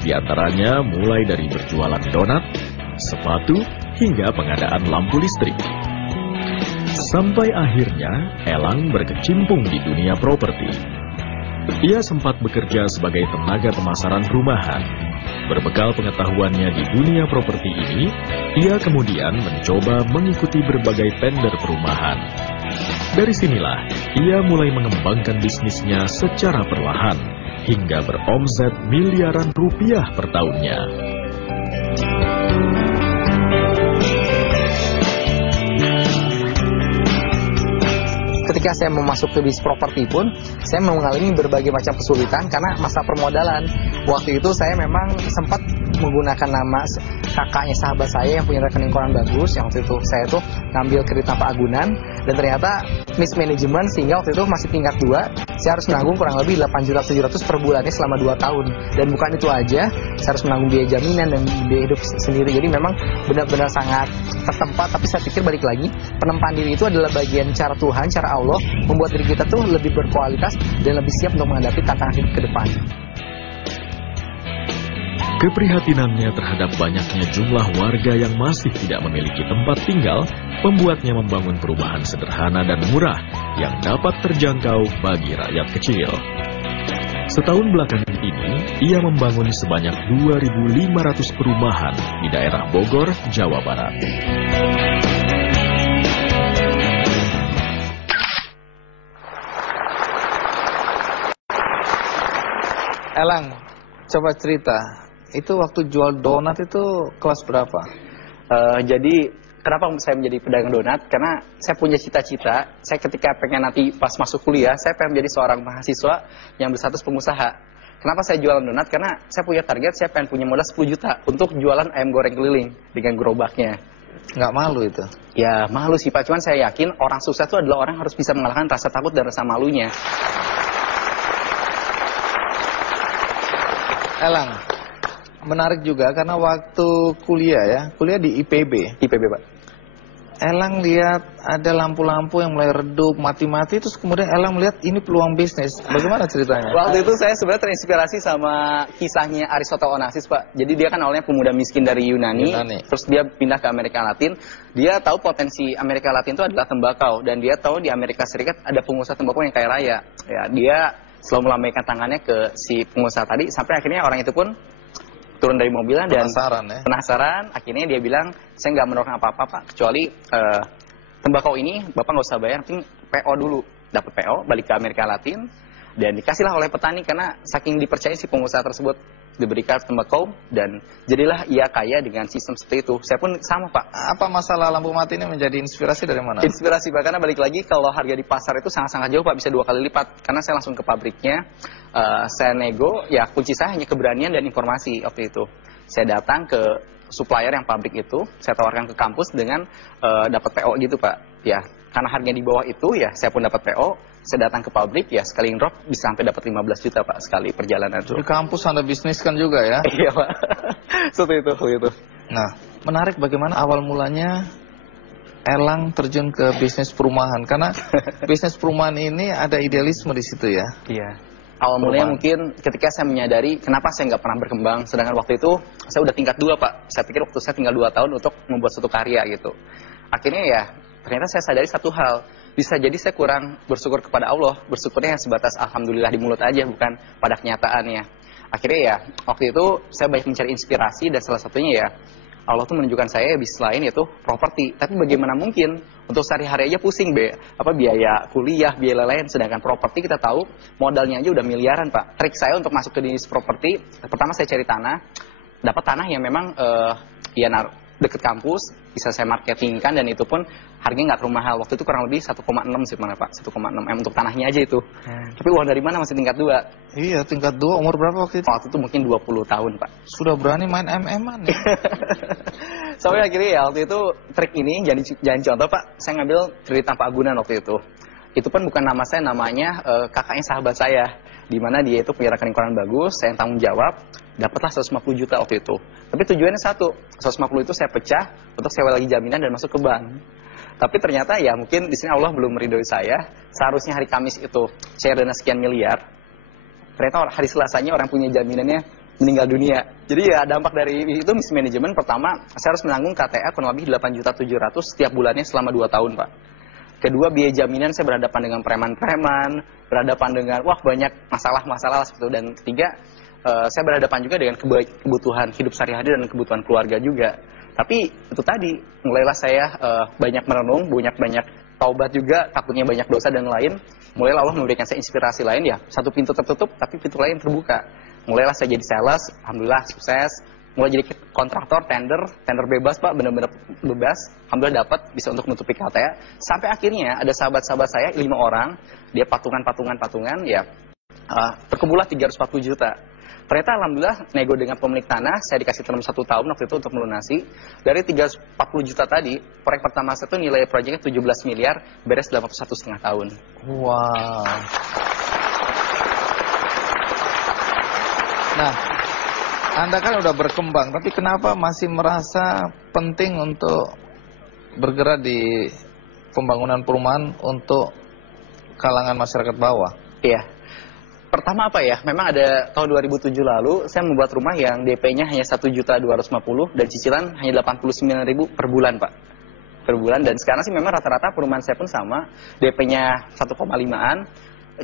di antaranya mulai dari berjualan donat, sepatu, hingga pengadaan lampu listrik. Sampai akhirnya, Elang berkecimpung di dunia properti. Ia sempat bekerja sebagai tenaga pemasaran rumahan. Berbekal pengetahuannya di dunia properti ini, ia kemudian mencoba mengikuti berbagai tender perumahan. Dari sinilah, ia mulai mengembangkan bisnisnya secara perlahan, hingga beromset miliaran rupiah per tahunnya. Ketika saya mau masuk ke bisnis properti pun, saya mengalami berbagai macam kesulitan karena masa permodalan. Waktu itu saya memang sempat menggunakan nama kakaknya sahabat saya yang punya rekening koran bagus. Yang waktu itu saya tuh ngambil kredit tanpa agunan, dan ternyata mismanagement sehingga waktu itu masih tingkat 2, saya harus menanggung kurang lebih 8.700.000 per bulannya selama 2 tahun. Dan bukan itu aja, saya harus menanggung biaya jaminan dan biaya hidup sendiri. Jadi memang benar-benar sangat tertempat. Tapi saya pikir balik lagi, penempaan diri itu adalah bagian cara Tuhan, cara Allah membuat diri kita tuh lebih berkualitas dan lebih siap untuk menghadapi tantangan hidup ke depan. Keprihatinannya terhadap banyaknya jumlah warga yang masih tidak memiliki tempat tinggal membuatnya membangun perumahan sederhana dan murah yang dapat terjangkau bagi rakyat kecil. Setahun belakangan ini, ia membangun sebanyak 2.500 perumahan di daerah Bogor, Jawa Barat. Elang, coba cerita. Itu waktu jual donat itu kelas berapa? Jadi kenapa saya menjadi pedagang donat? Karena saya punya cita-cita. Saya ketika pengen nanti pas masuk kuliah, saya pengen menjadi seorang mahasiswa yang berstatus pengusaha. Kenapa saya jualan donat? Karena saya punya target, saya pengen punya modal 10 juta untuk jualan ayam goreng keliling dengan gerobaknya. Nggak malu itu? Ya malu sih Pak, cuman saya yakin orang sukses itu adalah orang yang harus bisa mengalahkan rasa takut dan rasa malunya. Elang, menarik juga karena waktu kuliah di IPB. IPB Pak. Elang lihat ada lampu-lampu yang mulai redup, mati-mati, terus kemudian Elang melihat ini peluang bisnis. Bagaimana ceritanya? Waktu itu saya sebenarnya terinspirasi sama kisahnya Aristotle Onassis Pak. Jadi dia kan awalnya pemuda miskin dari Yunani, terus dia pindah ke Amerika Latin. Dia tahu potensi Amerika Latin itu adalah tembakau, dan dia tahu di Amerika Serikat ada pengusaha tembakau yang kaya raya. Ya, dia selalu melambaikan tangannya ke si pengusaha tadi, sampai akhirnya orang itu pun turun dari mobilnya dan penasaran. Akhirnya dia bilang, saya nggak menawarkan apa-apa Pak, kecuali tembakau ini Bapak nggak usah bayar, penting PO dulu. Dapat PO, balik ke Amerika Latin, dan dikasihlah oleh petani karena saking dipercaya si pengusaha tersebut, diberikan tembakau, dan jadilah ia kaya dengan sistem seperti itu. Saya pun sama Pak. Apa masalah lampu mati ini menjadi inspirasi dari mana? Inspirasi Pak, karena balik lagi kalau harga di pasar itu sangat-sangat jauh Pak, bisa 2 kali lipat. Karena saya langsung ke pabriknya, saya nego, ya kunci saya hanya keberanian dan informasi waktu itu. Saya datang ke supplier yang pabrik itu, saya tawarkan ke kampus dengan dapat PO gitu Pak. Ya, karena harganya di bawah itu, ya saya pun dapat PO. Saya datang ke pabrik, ya sekali drop bisa sampai dapat 15 juta Pak sekali perjalanan itu. Di kampus Anda bisniskan juga ya? Iya Pak, seperti itu. Nah, menarik bagaimana awal mulanya Elang terjun ke bisnis perumahan. Karena bisnis perumahan ini ada idealisme di situ ya? Iya. Awal mulanya mungkin ketika saya menyadari kenapa saya nggak pernah berkembang. Sedangkan waktu itu saya udah tingkat 2 Pak. Saya pikir waktu saya tinggal 2 tahun untuk membuat suatu karya gitu. Akhirnya ya, ternyata saya sadari satu hal. Bisa jadi saya kurang bersyukur kepada Allah. Bersyukurnya sebatas alhamdulillah di mulut aja, bukan pada kenyataannya. Akhirnya ya, waktu itu saya banyak mencari inspirasi, dan salah satunya ya, Allah tuh menunjukkan saya bisnis lain yaitu properti. Tapi bagaimana mungkin untuk sehari-hari aja pusing biaya kuliah, biaya lain. Sedangkan properti kita tahu modalnya aja udah miliaran Pak. Trik saya untuk masuk ke bisnis properti, pertama saya cari tanah, dapat tanah yang memang deket kampus, bisa saya marketingkan, dan itu pun harganya nggak terlalu mahal. Waktu itu kurang lebih 1,6 sih mana Pak, 1,6 M untuk tanahnya aja itu. Tapi uang dari mana, masih tingkat 2. Iya, tingkat 2, umur berapa waktu itu? Waktu itu mungkin 20 tahun Pak. Sudah berani main MM-an ya? Sampai akhirnya ya waktu itu trik ini jangan contoh Pak, saya ngambil kredit tanpa agunan waktu itu. Itu pun bukan nama saya, namanya kakaknya sahabat saya. Dimana dia itu punya rekening koran bagus, saya yang tanggung jawab, dapatlah 150 juta waktu itu. Tapi tujuannya satu, 150 itu saya pecah untuk sewa lagi jaminan dan masuk ke bank. Tapi ternyata ya mungkin di sini Allah belum meridhoi saya. Seharusnya hari Kamis itu share dana sekian miliar. Ternyata hari Selasanya orang punya jaminannya meninggal dunia. Jadi ya dampak dari itu mismanagement. Pertama, saya harus menanggung KTA kurang lebih 8.700.000 setiap bulannya selama 2 tahun Pak. Kedua, biaya jaminan saya berhadapan dengan preman-preman, berhadapan dengan banyak masalah-masalah seperti itu. Dan ketiga, saya berhadapan juga dengan kebutuhan hidup sehari-hari dan kebutuhan keluarga juga. Tapi itu tadi, mulailah saya banyak merenung, banyak taubat juga, takutnya banyak dosa dan lain. Mulailah Allah memberikan saya inspirasi lain ya. Satu pintu tertutup, tapi pintu lain terbuka. Mulailah saya jadi sales, alhamdulillah sukses. Mulai jadi kontraktor, tender bebas Pak, benar-benar bebas. Alhamdulillah dapat, bisa untuk menutupi KTA. Sampai akhirnya ada sahabat-sahabat saya, 5 orang, dia patungan, ya terkumpullah 340 juta. Ternyata alhamdulillah nego dengan pemilik tanah, saya dikasih term 1 tahun waktu itu untuk melunasi. Dari 340 juta tadi, proyek pertama saya itu nilai proyeknya 17 miliar, beres dalam waktu 1,5 tahun. Wow. Nah, Anda kan udah berkembang, tapi kenapa masih merasa penting untuk bergerak di pembangunan perumahan untuk kalangan masyarakat bawah? Iya. Pertama apa ya, memang ada tahun 2007 lalu saya membuat rumah yang DP-nya hanya 1.250.000 dan cicilan hanya 89.000 per bulan, Pak. Per bulan, dan sekarang sih memang rata-rata perumahan saya pun sama, DP-nya 1,5-an,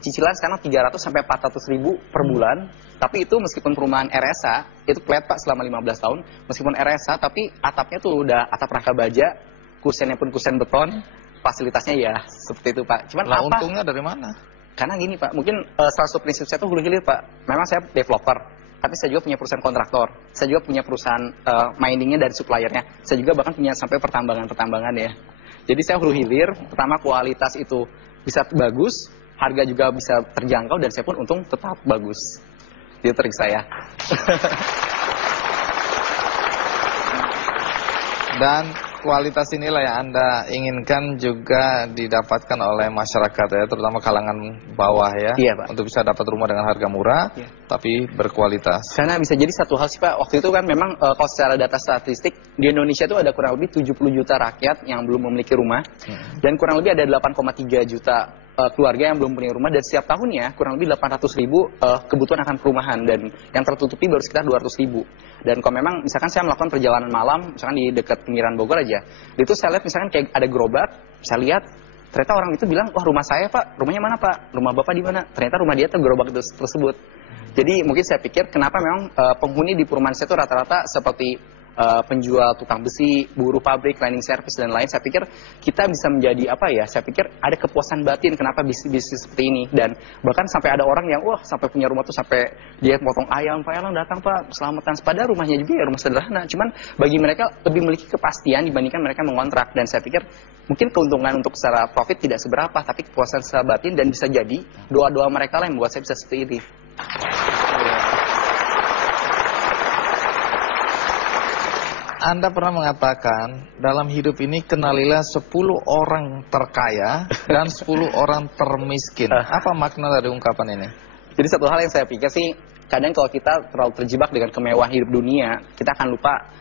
cicilan sekarang 300 sampai 400.000 per bulan. Tapi itu meskipun perumahan RSA, itu flat Pak selama 15 tahun, meskipun RSA tapi atapnya tuh udah atap rangka baja, kusennya pun kusen beton, fasilitasnya ya seperti itu Pak. Cuman Nah, apa? untungnya dari mana? Karena gini Pak, mungkin salah satu prinsip saya tuh hulu hilir Pak. Memang saya developer, tapi saya juga punya perusahaan kontraktor. Saya juga punya perusahaan miningnya dari suppliernya. Saya juga bahkan punya sampai pertambangan ya. Jadi saya hulu hilir, pertama kualitas itu bisa bagus, harga juga bisa terjangkau, dan saya pun untung tetap bagus. Itu trik saya. Dan kualitas inilah yang Anda inginkan juga didapatkan oleh masyarakat ya, terutama kalangan bawah ya. Iya, Pak. Untuk bisa dapat rumah dengan harga murah, Iya. tapi berkualitas. Karena bisa jadi satu hal sih Pak, waktu itu kan memang kalau secara data statistik di Indonesia itu ada kurang lebih 70 juta rakyat yang belum memiliki rumah, dan kurang lebih ada 8,3 juta keluarga yang belum punya rumah, dan setiap tahunnya kurang lebih 800.000 kebutuhan akan perumahan, dan yang tertutupi baru sekitar 200.000. Dan kalau memang misalkan saya melakukan perjalanan malam, misalkan di dekat pinggiran Bogor aja, itu saya lihat misalkan kayak ada gerobak, saya lihat ternyata orang itu bilang, wah rumah saya Pak, rumahnya mana Pak? Rumah Bapak di mana? Ternyata rumah dia tuh gerobak tersebut. Jadi mungkin saya pikir kenapa memang penghuni di perumahan saya itu rata-rata seperti penjual tukang besi, buruh pabrik, cleaning service dan lain. Saya pikir kita bisa menjadi apa ya? Saya pikir ada kepuasan batin kenapa bisnis seperti ini, dan bahkan sampai ada orang yang wah sampai punya rumah tuh sampai dia potong ayam, Pak Elang datang Pak, selamatan. Padahal rumahnya juga ya rumah sederhana. Cuman bagi mereka lebih memiliki kepastian dibandingkan mereka mengontrak, dan saya pikir mungkin keuntungan untuk secara profit tidak seberapa, tapi kepuasan secara batin, dan bisa jadi doa-doa mereka lah yang membuat saya bisa seperti ini. Anda pernah mengatakan, dalam hidup ini kenalilah 10 orang terkaya dan 10 orang termiskin. Apa makna dari ungkapan ini? Jadi satu hal yang saya pikir sih, kadang kalau kita terlalu terjebak dengan kemewahan hidup dunia, kita akan lupa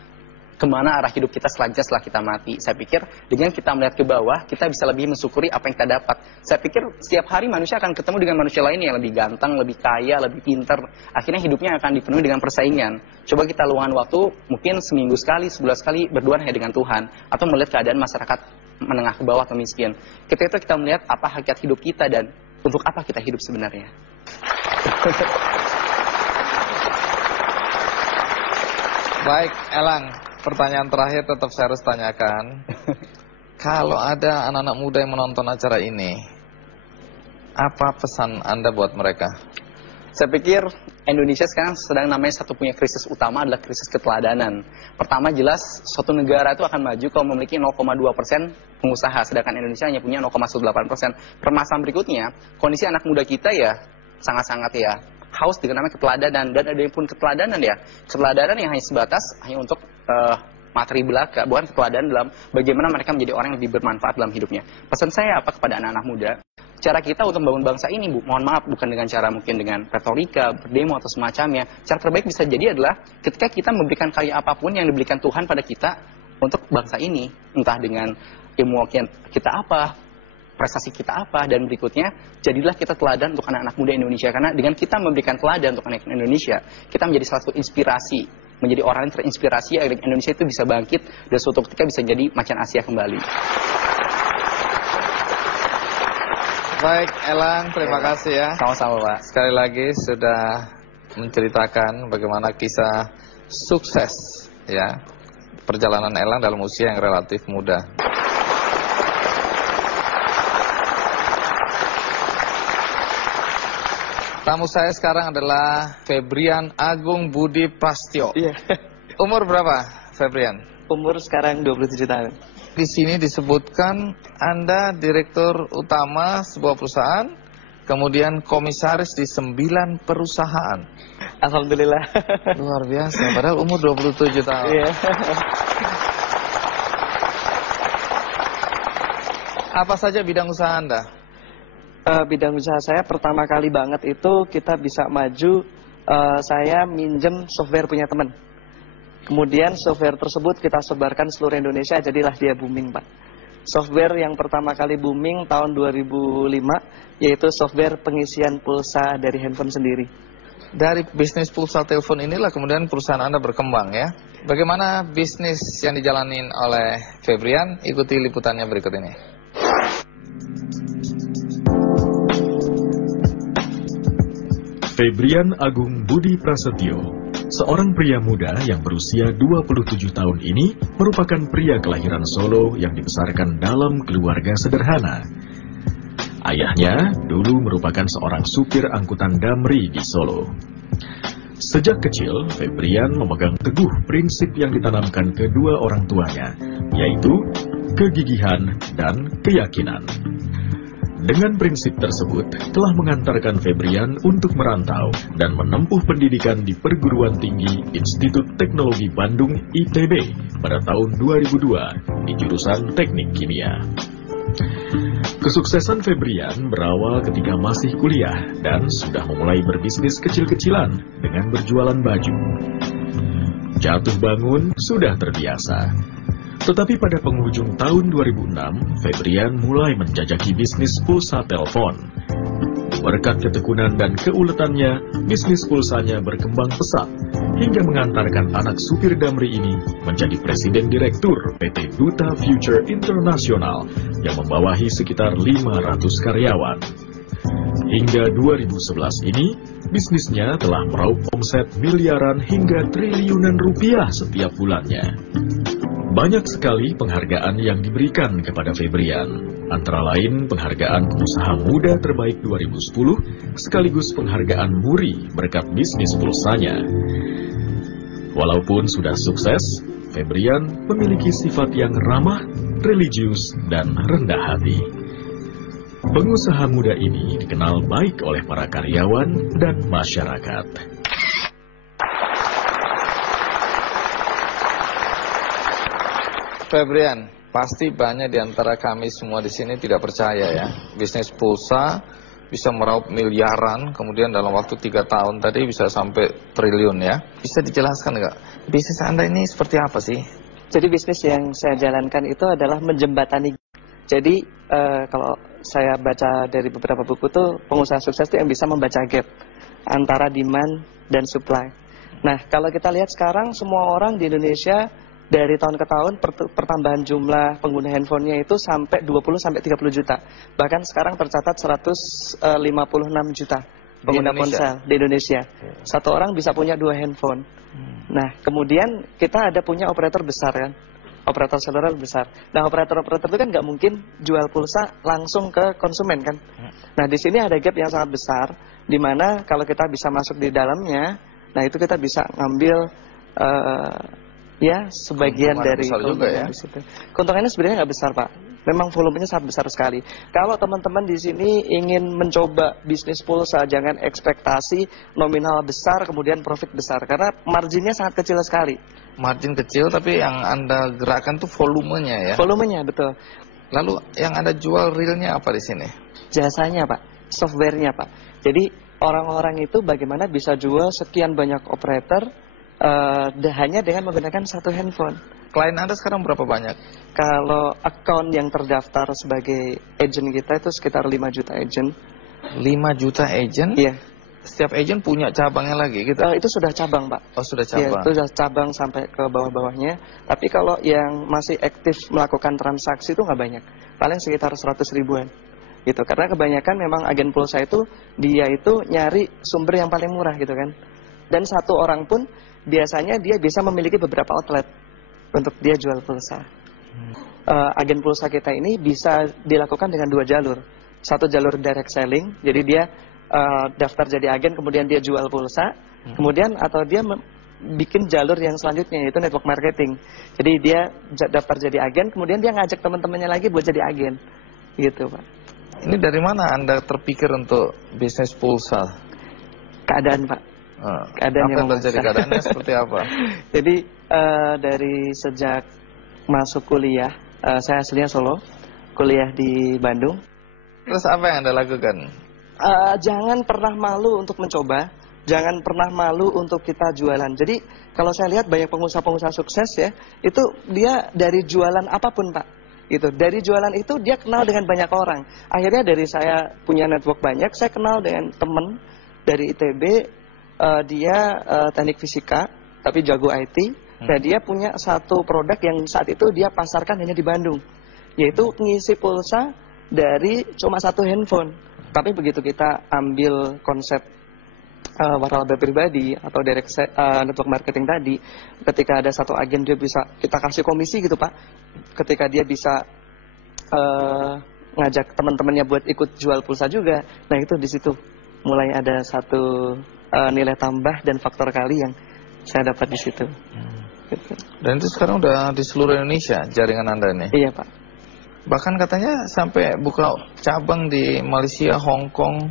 kemana arah hidup kita selanjutnya setelah kita mati. Saya pikir dengan kita melihat ke bawah, kita bisa lebih mensyukuri apa yang kita dapat. Saya pikir setiap hari manusia akan ketemu dengan manusia lain yang lebih ganteng, lebih kaya, lebih pintar. Akhirnya hidupnya akan dipenuhi dengan persaingan. Coba kita luangkan waktu, mungkin seminggu sekali, sebulan sekali, berdua hanya dengan Tuhan. Atau melihat keadaan masyarakat menengah ke bawah atau miskin. Ketika itu kita melihat apa hakikat hidup kita dan untuk apa kita hidup sebenarnya. Baik, Elang. Pertanyaan terakhir tetap saya harus tanyakan. Kalau ada anak-anak muda yang menonton acara ini, apa pesan Anda buat mereka? Saya pikir Indonesia sekarang sedang namanya satu punya krisis utama adalah krisis keteladanan. Pertama jelas suatu negara itu akan maju kalau memiliki 0,2% pengusaha, sedangkan Indonesia hanya punya 0,18%. Permasalahan berikutnya, kondisi anak muda kita ya sangat-sangat ya haus dengan namanya keteladanan, dan ada yang pun keteladanan ya. Keteladanan yang hanya sebatas hanya untuk materi belaka, bukan keteladanan dalam bagaimana mereka menjadi orang yang lebih bermanfaat dalam hidupnya. Pesan saya apa kepada anak-anak muda? Cara kita untuk membangun bangsa ini, mohon maaf, bukan dengan cara mungkin dengan retorika, berdemo atau semacamnya. Cara terbaik bisa jadi adalah ketika kita memberikan karya apapun yang diberikan Tuhan pada kita untuk bangsa ini, entah dengan ilmu kita apa, prestasi kita apa, dan berikutnya jadilah kita teladan untuk anak-anak muda Indonesia. Karena dengan kita memberikan teladan untuk anak Indonesia, kita menjadi salah satu inspirasi, menjadi orang yang terinspirasi agar Indonesia itu bisa bangkit dan suatu ketika bisa jadi macan Asia kembali. Baik, Elang, terima kasih ya. Sama-sama Pak. Sekali lagi sudah menceritakan bagaimana kisah sukses ya perjalanan Elang dalam usia yang relatif muda. Tamu saya sekarang adalah Febrian Agung Budi Prastyo. Iya. Umur berapa, Febrian? Umur sekarang 27 tahun. Di sini disebutkan Anda direktur utama sebuah perusahaan, kemudian komisaris di 9 perusahaan. Alhamdulillah. Luar biasa, padahal umur 27 tahun. Iya. Apa saja bidang usaha Anda? Bidang usaha saya pertama kali banget itu kita bisa maju, saya minjem software punya teman. Kemudian software tersebut kita sebarkan seluruh Indonesia, jadilah dia booming, Pak. Software yang pertama kali booming tahun 2005, yaitu software pengisian pulsa dari handphone sendiri. Dari bisnis pulsa telepon inilah kemudian perusahaan Anda berkembang ya. Bagaimana bisnis yang dijalanin oleh Febrian? Ikuti liputannya berikut ini. Febrian Agung Budi Prasetyo, seorang pria muda yang berusia 27 tahun ini merupakan pria kelahiran Solo yang dibesarkan dalam keluarga sederhana. Ayahnya dulu merupakan seorang supir angkutan damri di Solo. Sejak kecil, Febrian memegang teguh prinsip yang ditanamkan kedua orang tuanya, yaitu kegigihan dan keyakinan. Dengan prinsip tersebut, telah mengantarkan Febrian untuk merantau dan menempuh pendidikan di Perguruan Tinggi Institut Teknologi Bandung ITB pada tahun 2002 di jurusan Teknik Kimia. Kesuksesan Febrian berawal ketika masih kuliah dan sudah memulai berbisnis kecil-kecilan dengan berjualan baju. Jatuh bangun sudah terbiasa. Tetapi pada penghujung tahun 2006, Febrian mulai menjajaki bisnis pulsa telepon. Berkat ketekunan dan keuletannya, bisnis pulsanya berkembang pesat hingga mengantarkan anak supir damri ini menjadi presiden direktur PT Duta Future International yang membawahi sekitar 500 karyawan. Hingga 2011 ini, bisnisnya telah meraup omset miliaran hingga triliunan rupiah setiap bulannya. Banyak sekali penghargaan yang diberikan kepada Febrian, antara lain penghargaan pengusaha muda terbaik 2010, sekaligus penghargaan Muri berkat bisnis pulsanya. Walaupun sudah sukses, Febrian memiliki sifat yang ramah, religius, dan rendah hati. Pengusaha muda ini dikenal baik oleh para karyawan dan masyarakat. Febrian, pasti banyak di antara kami semua di sini tidak percaya ya. Bisnis pulsa bisa meraup miliaran, kemudian dalam waktu 3 tahun tadi bisa sampai triliun ya. Bisa dijelaskan nggak? Bisnis Anda ini seperti apa sih? Jadi bisnis yang saya jalankan itu adalah menjembatani. Jadi kalau saya baca dari beberapa buku tuh, pengusaha sukses itu yang bisa membaca gap antara demand dan supply. Nah, kalau kita lihat sekarang semua orang di Indonesia dari tahun ke tahun pertambahan jumlah pengguna handphonenya itu sampai 20-30 juta. Bahkan sekarang tercatat 156 juta pengguna ponsel di Indonesia. Satu orang bisa punya 2 handphone. Nah, kemudian kita ada punya operator besar kan, operator seluler besar. Nah, operator-operator itu kan nggak mungkin jual pulsa langsung ke konsumen kan. Nah, di sini ada gap yang sangat besar, di mana kalau kita bisa masuk di dalamnya, nah itu kita bisa ngambil ya sebagian dari juga ya. Keuntungannya sebenarnya nggak besar, Pak. Memang volumenya sangat besar sekali. Kalau teman-teman di sini ingin mencoba bisnis pulsa, jangan ekspektasi nominal besar kemudian profit besar, karena marginnya sangat kecil sekali. Margin kecil, tapi yang Anda gerakan tuh volumenya ya. Volumenya betul. Lalu yang Anda jual realnya apa di sini? Jasanya, Pak, softwarenya, Pak. Jadi orang-orang itu bagaimana bisa jual sekian banyak operator hanya dengan menggunakan satu handphone. Klien Anda sekarang berapa banyak? Kalau account yang terdaftar sebagai agent kita itu sekitar 5 juta agent. 5 juta agent? Iya. Setiap agent punya cabangnya lagi gitu? Itu sudah cabang, Pak. Oh, sudah Ya, cabang. itu sudah cabang sampai ke bawah-bawahnya. Tapi kalau yang masih aktif melakukan transaksi itu nggak banyak. Paling sekitar 100 ribuan. Gitu. Karena kebanyakan memang agen pulsa itu, dia itu nyari sumber yang paling murah gitu kan. Dan satu orang pun biasanya dia bisa memiliki beberapa outlet untuk dia jual pulsa. Agen pulsa kita ini bisa dilakukan dengan 2 jalur. Satu jalur direct selling, jadi dia daftar jadi agen kemudian dia jual pulsa. Kemudian atau dia bikin jalur yang selanjutnya yaitu network marketing. Jadi dia daftar jadi agen, kemudian dia ngajak teman-temannya lagi buat jadi agen. Gitu, Pak. Ini dari mana Anda terpikir untuk bisnis pulsa? Keadaan, Pak. Keadaan apa yang terjadi? Keadaannya seperti apa? Jadi dari sejak masuk kuliah, saya aslinya Solo, kuliah di Bandung. Terus apa yang Anda lakukan? Jangan pernah malu untuk mencoba, jangan pernah malu untuk kita jualan. Jadi kalau saya lihat banyak pengusaha-pengusaha sukses ya, itu dia dari jualan apapun, Pak. Gitu. Dari jualan itu dia kenal dengan banyak orang. Akhirnya dari saya punya network banyak, saya kenal dengan teman dari ITB, dia teknik fisika, tapi jago IT. Dan dia punya satu produk yang saat itu dia pasarkan hanya di Bandung, yaitu ngisi pulsa dari cuma satu handphone. Tapi begitu kita ambil konsep waralaba pribadi atau direct network marketing tadi, ketika ada satu agen dia bisa kita kasih komisi gitu Pak, ketika dia bisa ngajak teman-temannya buat ikut jual pulsa juga, nah itu di situ mulai ada satu nilai tambah dan faktor kali yang saya dapat di situ. Gitu. Dan itu sekarang udah di seluruh Indonesia jaringan Anda ini? Iya Pak. Bahkan katanya sampai buka cabang di Malaysia, Hong Kong,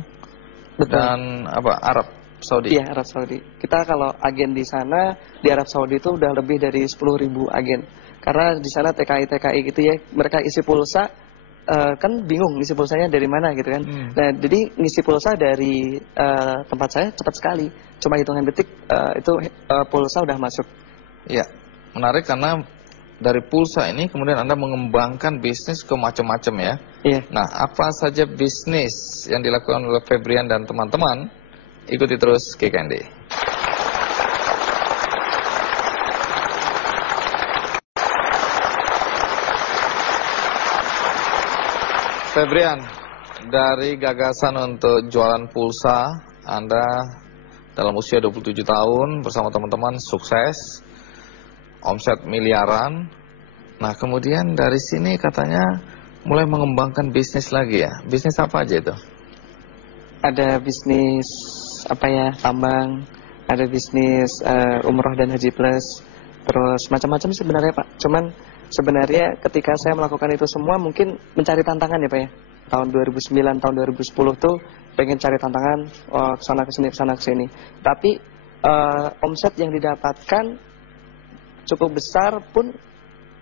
dan Arab Saudi. Iya, Arab Saudi. Kita kalau agen di sana, di Arab Saudi itu udah lebih dari 10.000 agen. Karena di sana TKI gitu ya, mereka isi pulsa, kan bingung ngisi pulsanya dari mana gitu kan. Nah, jadi ngisi pulsa dari tempat saya cepat sekali. Cuma hitungan detik itu pulsa udah masuk. Iya, menarik karena dari pulsa ini kemudian Anda mengembangkan bisnis ke macam-macam ya. Iya. Nah, apa saja bisnis yang dilakukan oleh Febrian dan teman-teman? Ikuti terus KKND. Febrian, dari gagasan untuk jualan pulsa, Anda dalam usia 27 tahun bersama teman-teman sukses, omset miliaran. Nah, kemudian dari sini katanya mulai mengembangkan bisnis lagi ya. Bisnis apa aja itu? Ada bisnis tambang, ada bisnis umroh dan haji plus, terus macam-macam sebenarnya Pak. Cuman sebenarnya ketika saya melakukan itu semua mungkin mencari tantangan ya Pak ya. Tahun 2009, tahun 2010 tuh pengen cari tantangan, kesana kesini. Tapi omset yang didapatkan cukup besar pun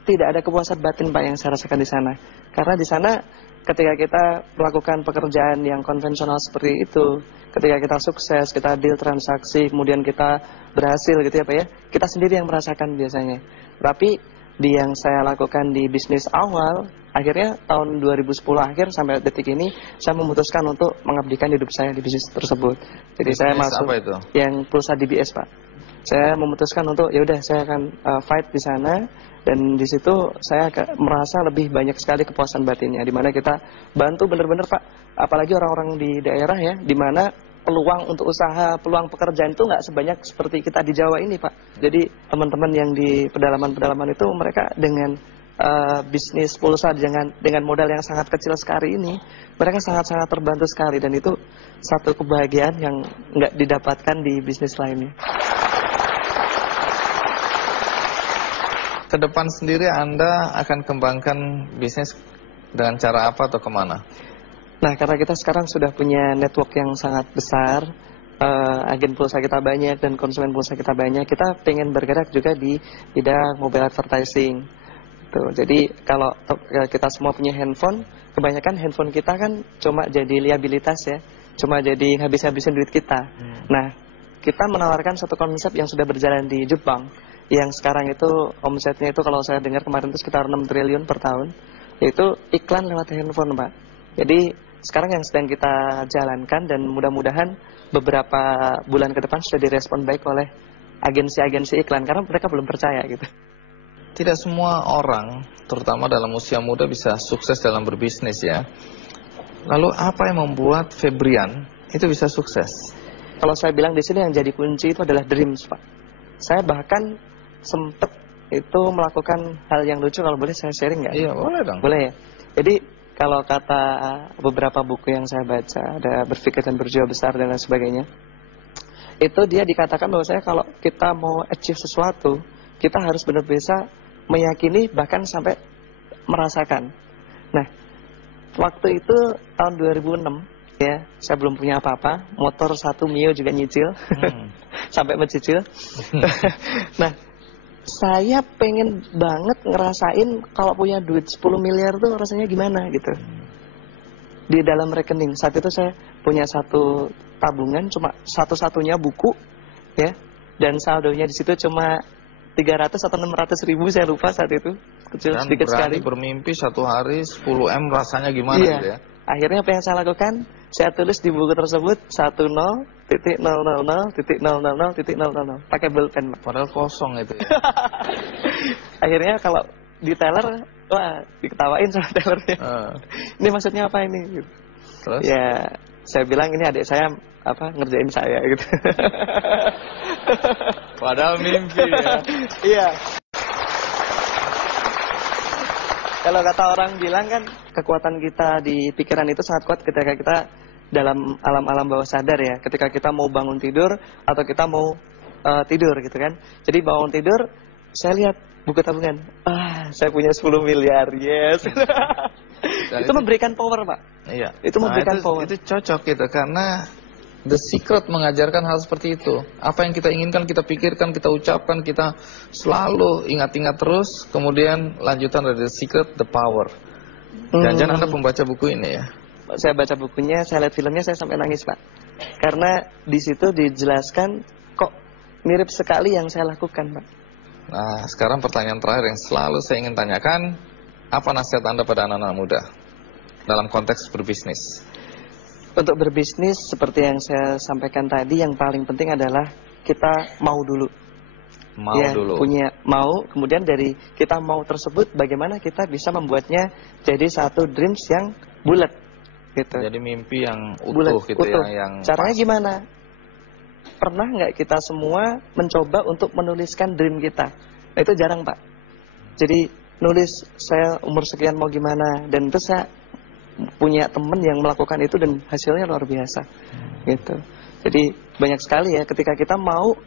tidak ada kepuasan batin Pak yang saya rasakan di sana. Karena di sana ketika kita melakukan pekerjaan yang konvensional seperti itu, ketika kita sukses, kita deal transaksi, kemudian kita berhasil gitu ya Pak ya, kita sendiri yang merasakan biasanya. Tapi di yang saya lakukan di bisnis awal, akhirnya tahun 2010 akhir sampai detik ini, saya memutuskan untuk mengabdikan hidup saya di bisnis tersebut. Jadi bisnis saya masuk apa itu? Yang pulsa DBS Pak. Saya memutuskan untuk ya udah saya akan fight di sana, dan di situ saya merasa lebih banyak sekali kepuasan batinnya, di mana kita bantu benar-benar Pak, apalagi orang-orang di daerah ya, di mana peluang untuk usaha, peluang pekerjaan itu nggak sebanyak seperti kita di Jawa ini Pak. Jadi teman-teman yang di pedalaman-pedalaman itu mereka dengan bisnis pulsa dengan modal yang sangat kecil sekali ini, mereka sangat-sangat terbantu sekali, dan itu satu kebahagiaan yang nggak didapatkan di bisnis lainnya. Ke depan sendiri Anda akan kembangkan bisnis dengan cara apa atau kemana? Nah, karena kita sekarang sudah punya network yang sangat besar, agen pulsa kita banyak dan konsumen pulsa kita banyak, kita pengen bergerak juga di bidang mobile advertising. Tuh, jadi kalau kita semua punya handphone, kebanyakan handphone kita kan cuma jadi liabilitas ya, cuma jadi habis-habisin duit kita. Nah, kita menawarkan satu konsep yang sudah berjalan di Jepang, yang sekarang itu omsetnya itu kalau saya dengar kemarin itu sekitar 6 triliun per tahun, yaitu iklan lewat handphone Pak. Jadi sekarang yang sedang kita jalankan, dan mudah-mudahan beberapa bulan ke depan sudah direspon baik oleh agensi-agensi iklan, karena mereka belum percaya gitu. Tidak semua orang, terutama dalam usia muda, bisa sukses dalam berbisnis ya. Lalu apa yang membuat Febrian itu bisa sukses? Kalau saya bilang di sini yang jadi kunci itu adalah dreams Pak. Saya bahkan sempat itu melakukan hal yang lucu, kalau boleh saya sharing nggak? Iya, boleh dong. Boleh ya. Jadi kalau kata beberapa buku yang saya baca, ada Berpikir dan Berjiwa Besar dan lain sebagainya, itu dia dikatakan bahwa saya kalau kita mau achieve sesuatu, kita harus benar-benar bisa meyakini bahkan sampai merasakan. Nah, waktu itu tahun 2006 ya, saya belum punya apa-apa, motor satu Mio juga nyicil, sampai mencicil. Nah, saya pengen banget ngerasain kalau punya duit 10 miliar tuh rasanya gimana gitu. Di dalam rekening saat itu saya punya satu tabungan cuma satu-satunya buku ya, dan saldonya di situ cuma 300 atau 600 ribu, saya lupa saat itu, kecil Dan sedikit sekali. bermimpi satu hari 10 M rasanya gimana Iya. gitu ya. Akhirnya apa yang saya lakukan, saya tulis di buku tersebut 10.000.000.000 pakai bolpen, Pak. Padahal kosong itu ya. Akhirnya kalau di teller, wah diketawain sama tellernya. Ini maksudnya apa ini? Gitu. Terus? Ya, saya bilang ini adik saya apa ngerjain saya gitu. Padahal mimpi ya. Iya. Kalau kata orang bilang kan, kekuatan kita di pikiran itu sangat kuat ketika kita dalam alam-alam bawah sadar ya. Ketika kita mau bangun tidur atau kita mau tidur gitu kan. Jadi bangun tidur, saya lihat buku tabungan. Saya punya 10 miliar, yes. Itu memberikan power, Pak. Iya. Itu memberikan power. Itu cocok gitu, karena The Secret mengajarkan hal seperti itu. Apa yang kita inginkan, kita pikirkan, kita ucapkan, kita selalu ingat-ingat terus. Kemudian lanjutan dari The Secret, The Power. Jangan Anda pembaca buku ini ya? Saya baca bukunya, saya lihat filmnya, saya sampai nangis, Pak. Karena di situ dijelaskan kok mirip sekali yang saya lakukan, Pak. Nah, sekarang pertanyaan terakhir yang selalu saya ingin tanyakan. Apa nasihat Anda pada anak-anak muda dalam konteks berbisnis? Untuk berbisnis seperti yang saya sampaikan tadi, yang paling penting adalah kita mau dulu. Punya mau, kemudian dari kita mau tersebut bagaimana kita bisa membuatnya jadi satu dreams yang bulat gitu. Jadi mimpi yang utuh Bulat, gitu utuh. ya, yang Caranya pas. gimana? Pernah nggak kita semua mencoba untuk menuliskan dream kita? Nah, itu jarang, Pak. Jadi nulis saya umur sekian mau gimana, dan itu saya punya temen yang melakukan itu dan hasilnya luar biasa gitu. Jadi banyak sekali ya ketika kita mau,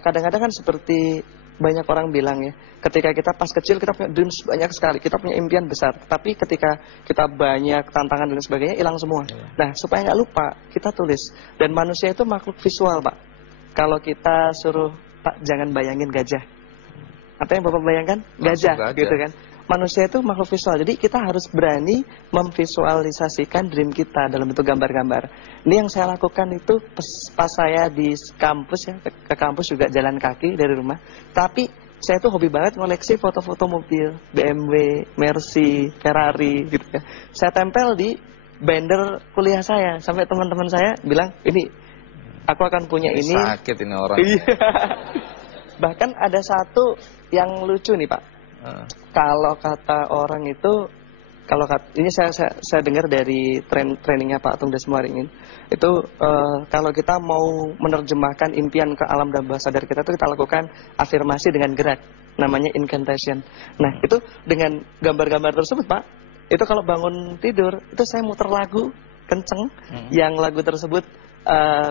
kadang-kadang kan seperti banyak orang bilang ya, ketika kita pas kecil kita punya dreams banyak sekali, kita punya impian besar, tapi ketika kita banyak tantangan dan sebagainya hilang semua. Nah, supaya nggak lupa kita tulis. Dan manusia itu makhluk visual, Pak. Kalau kita suruh, Pak jangan bayangin gajah, apa yang Bapak bayangkan? Gajah gitu kan. Manusia itu makhluk visual, jadi kita harus berani memvisualisasikan dream kita dalam bentuk gambar-gambar. Ini yang saya lakukan itu pas saya di kampus ya, ke kampus juga jalan kaki dari rumah. Tapi saya tuh hobi banget ngoleksi foto-foto mobil, BMW, Mercy, Ferrari gitu ya. Saya tempel di binder kuliah saya, sampai teman-teman saya bilang, ini aku akan punya ini. Sakit ini orang. Bahkan ada satu yang lucu nih, Pak. Kalau kata orang itu, ini saya dengar dari trainingnya Pak Tung Desmuaringin, itu kalau kita mau menerjemahkan impian ke alam dan bawah sadar kita, itu kita lakukan afirmasi dengan gerak, namanya incantation. Nah, itu dengan gambar-gambar tersebut, Pak, itu kalau bangun tidur, itu saya muter lagu kenceng, yang lagu tersebut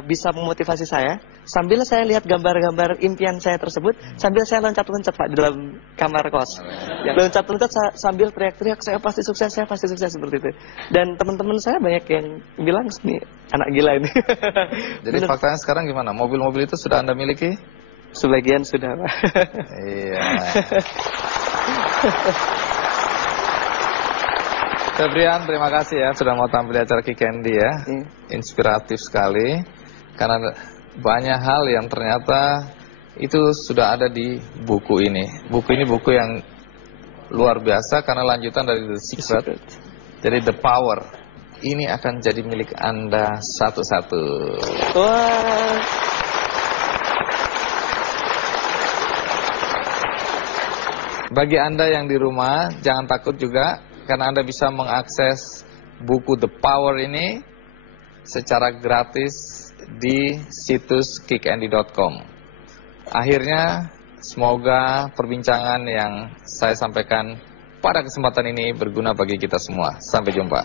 bisa memotivasi saya, sambil saya lihat gambar-gambar impian saya tersebut, sambil saya loncat-loncat, Pak, di dalam kamar kos. Loncat-loncat sambil teriak-teriak, saya pasti sukses, seperti itu. Dan teman-teman saya banyak yang bilang, nih anak gila ini. Jadi faktanya sekarang gimana? Mobil-mobil itu sudah Anda miliki? Sebagian sudah, Pak. Iya. Febrian, terima kasih ya sudah mau tampil di acara Kikendi ya. Inspiratif sekali, karena banyak hal yang ternyata itu sudah ada di buku ini. Buku ini buku yang luar biasa karena lanjutan dari The Secret. Jadi The Power ini akan jadi milik Anda satu-satu. Wah. Bagi Anda yang di rumah, jangan takut juga, karena Anda bisa mengakses buku The Power ini secara gratis di situs kikendi.com. Akhirnya, semoga perbincangan yang saya sampaikan pada kesempatan ini berguna bagi kita semua. Sampai jumpa.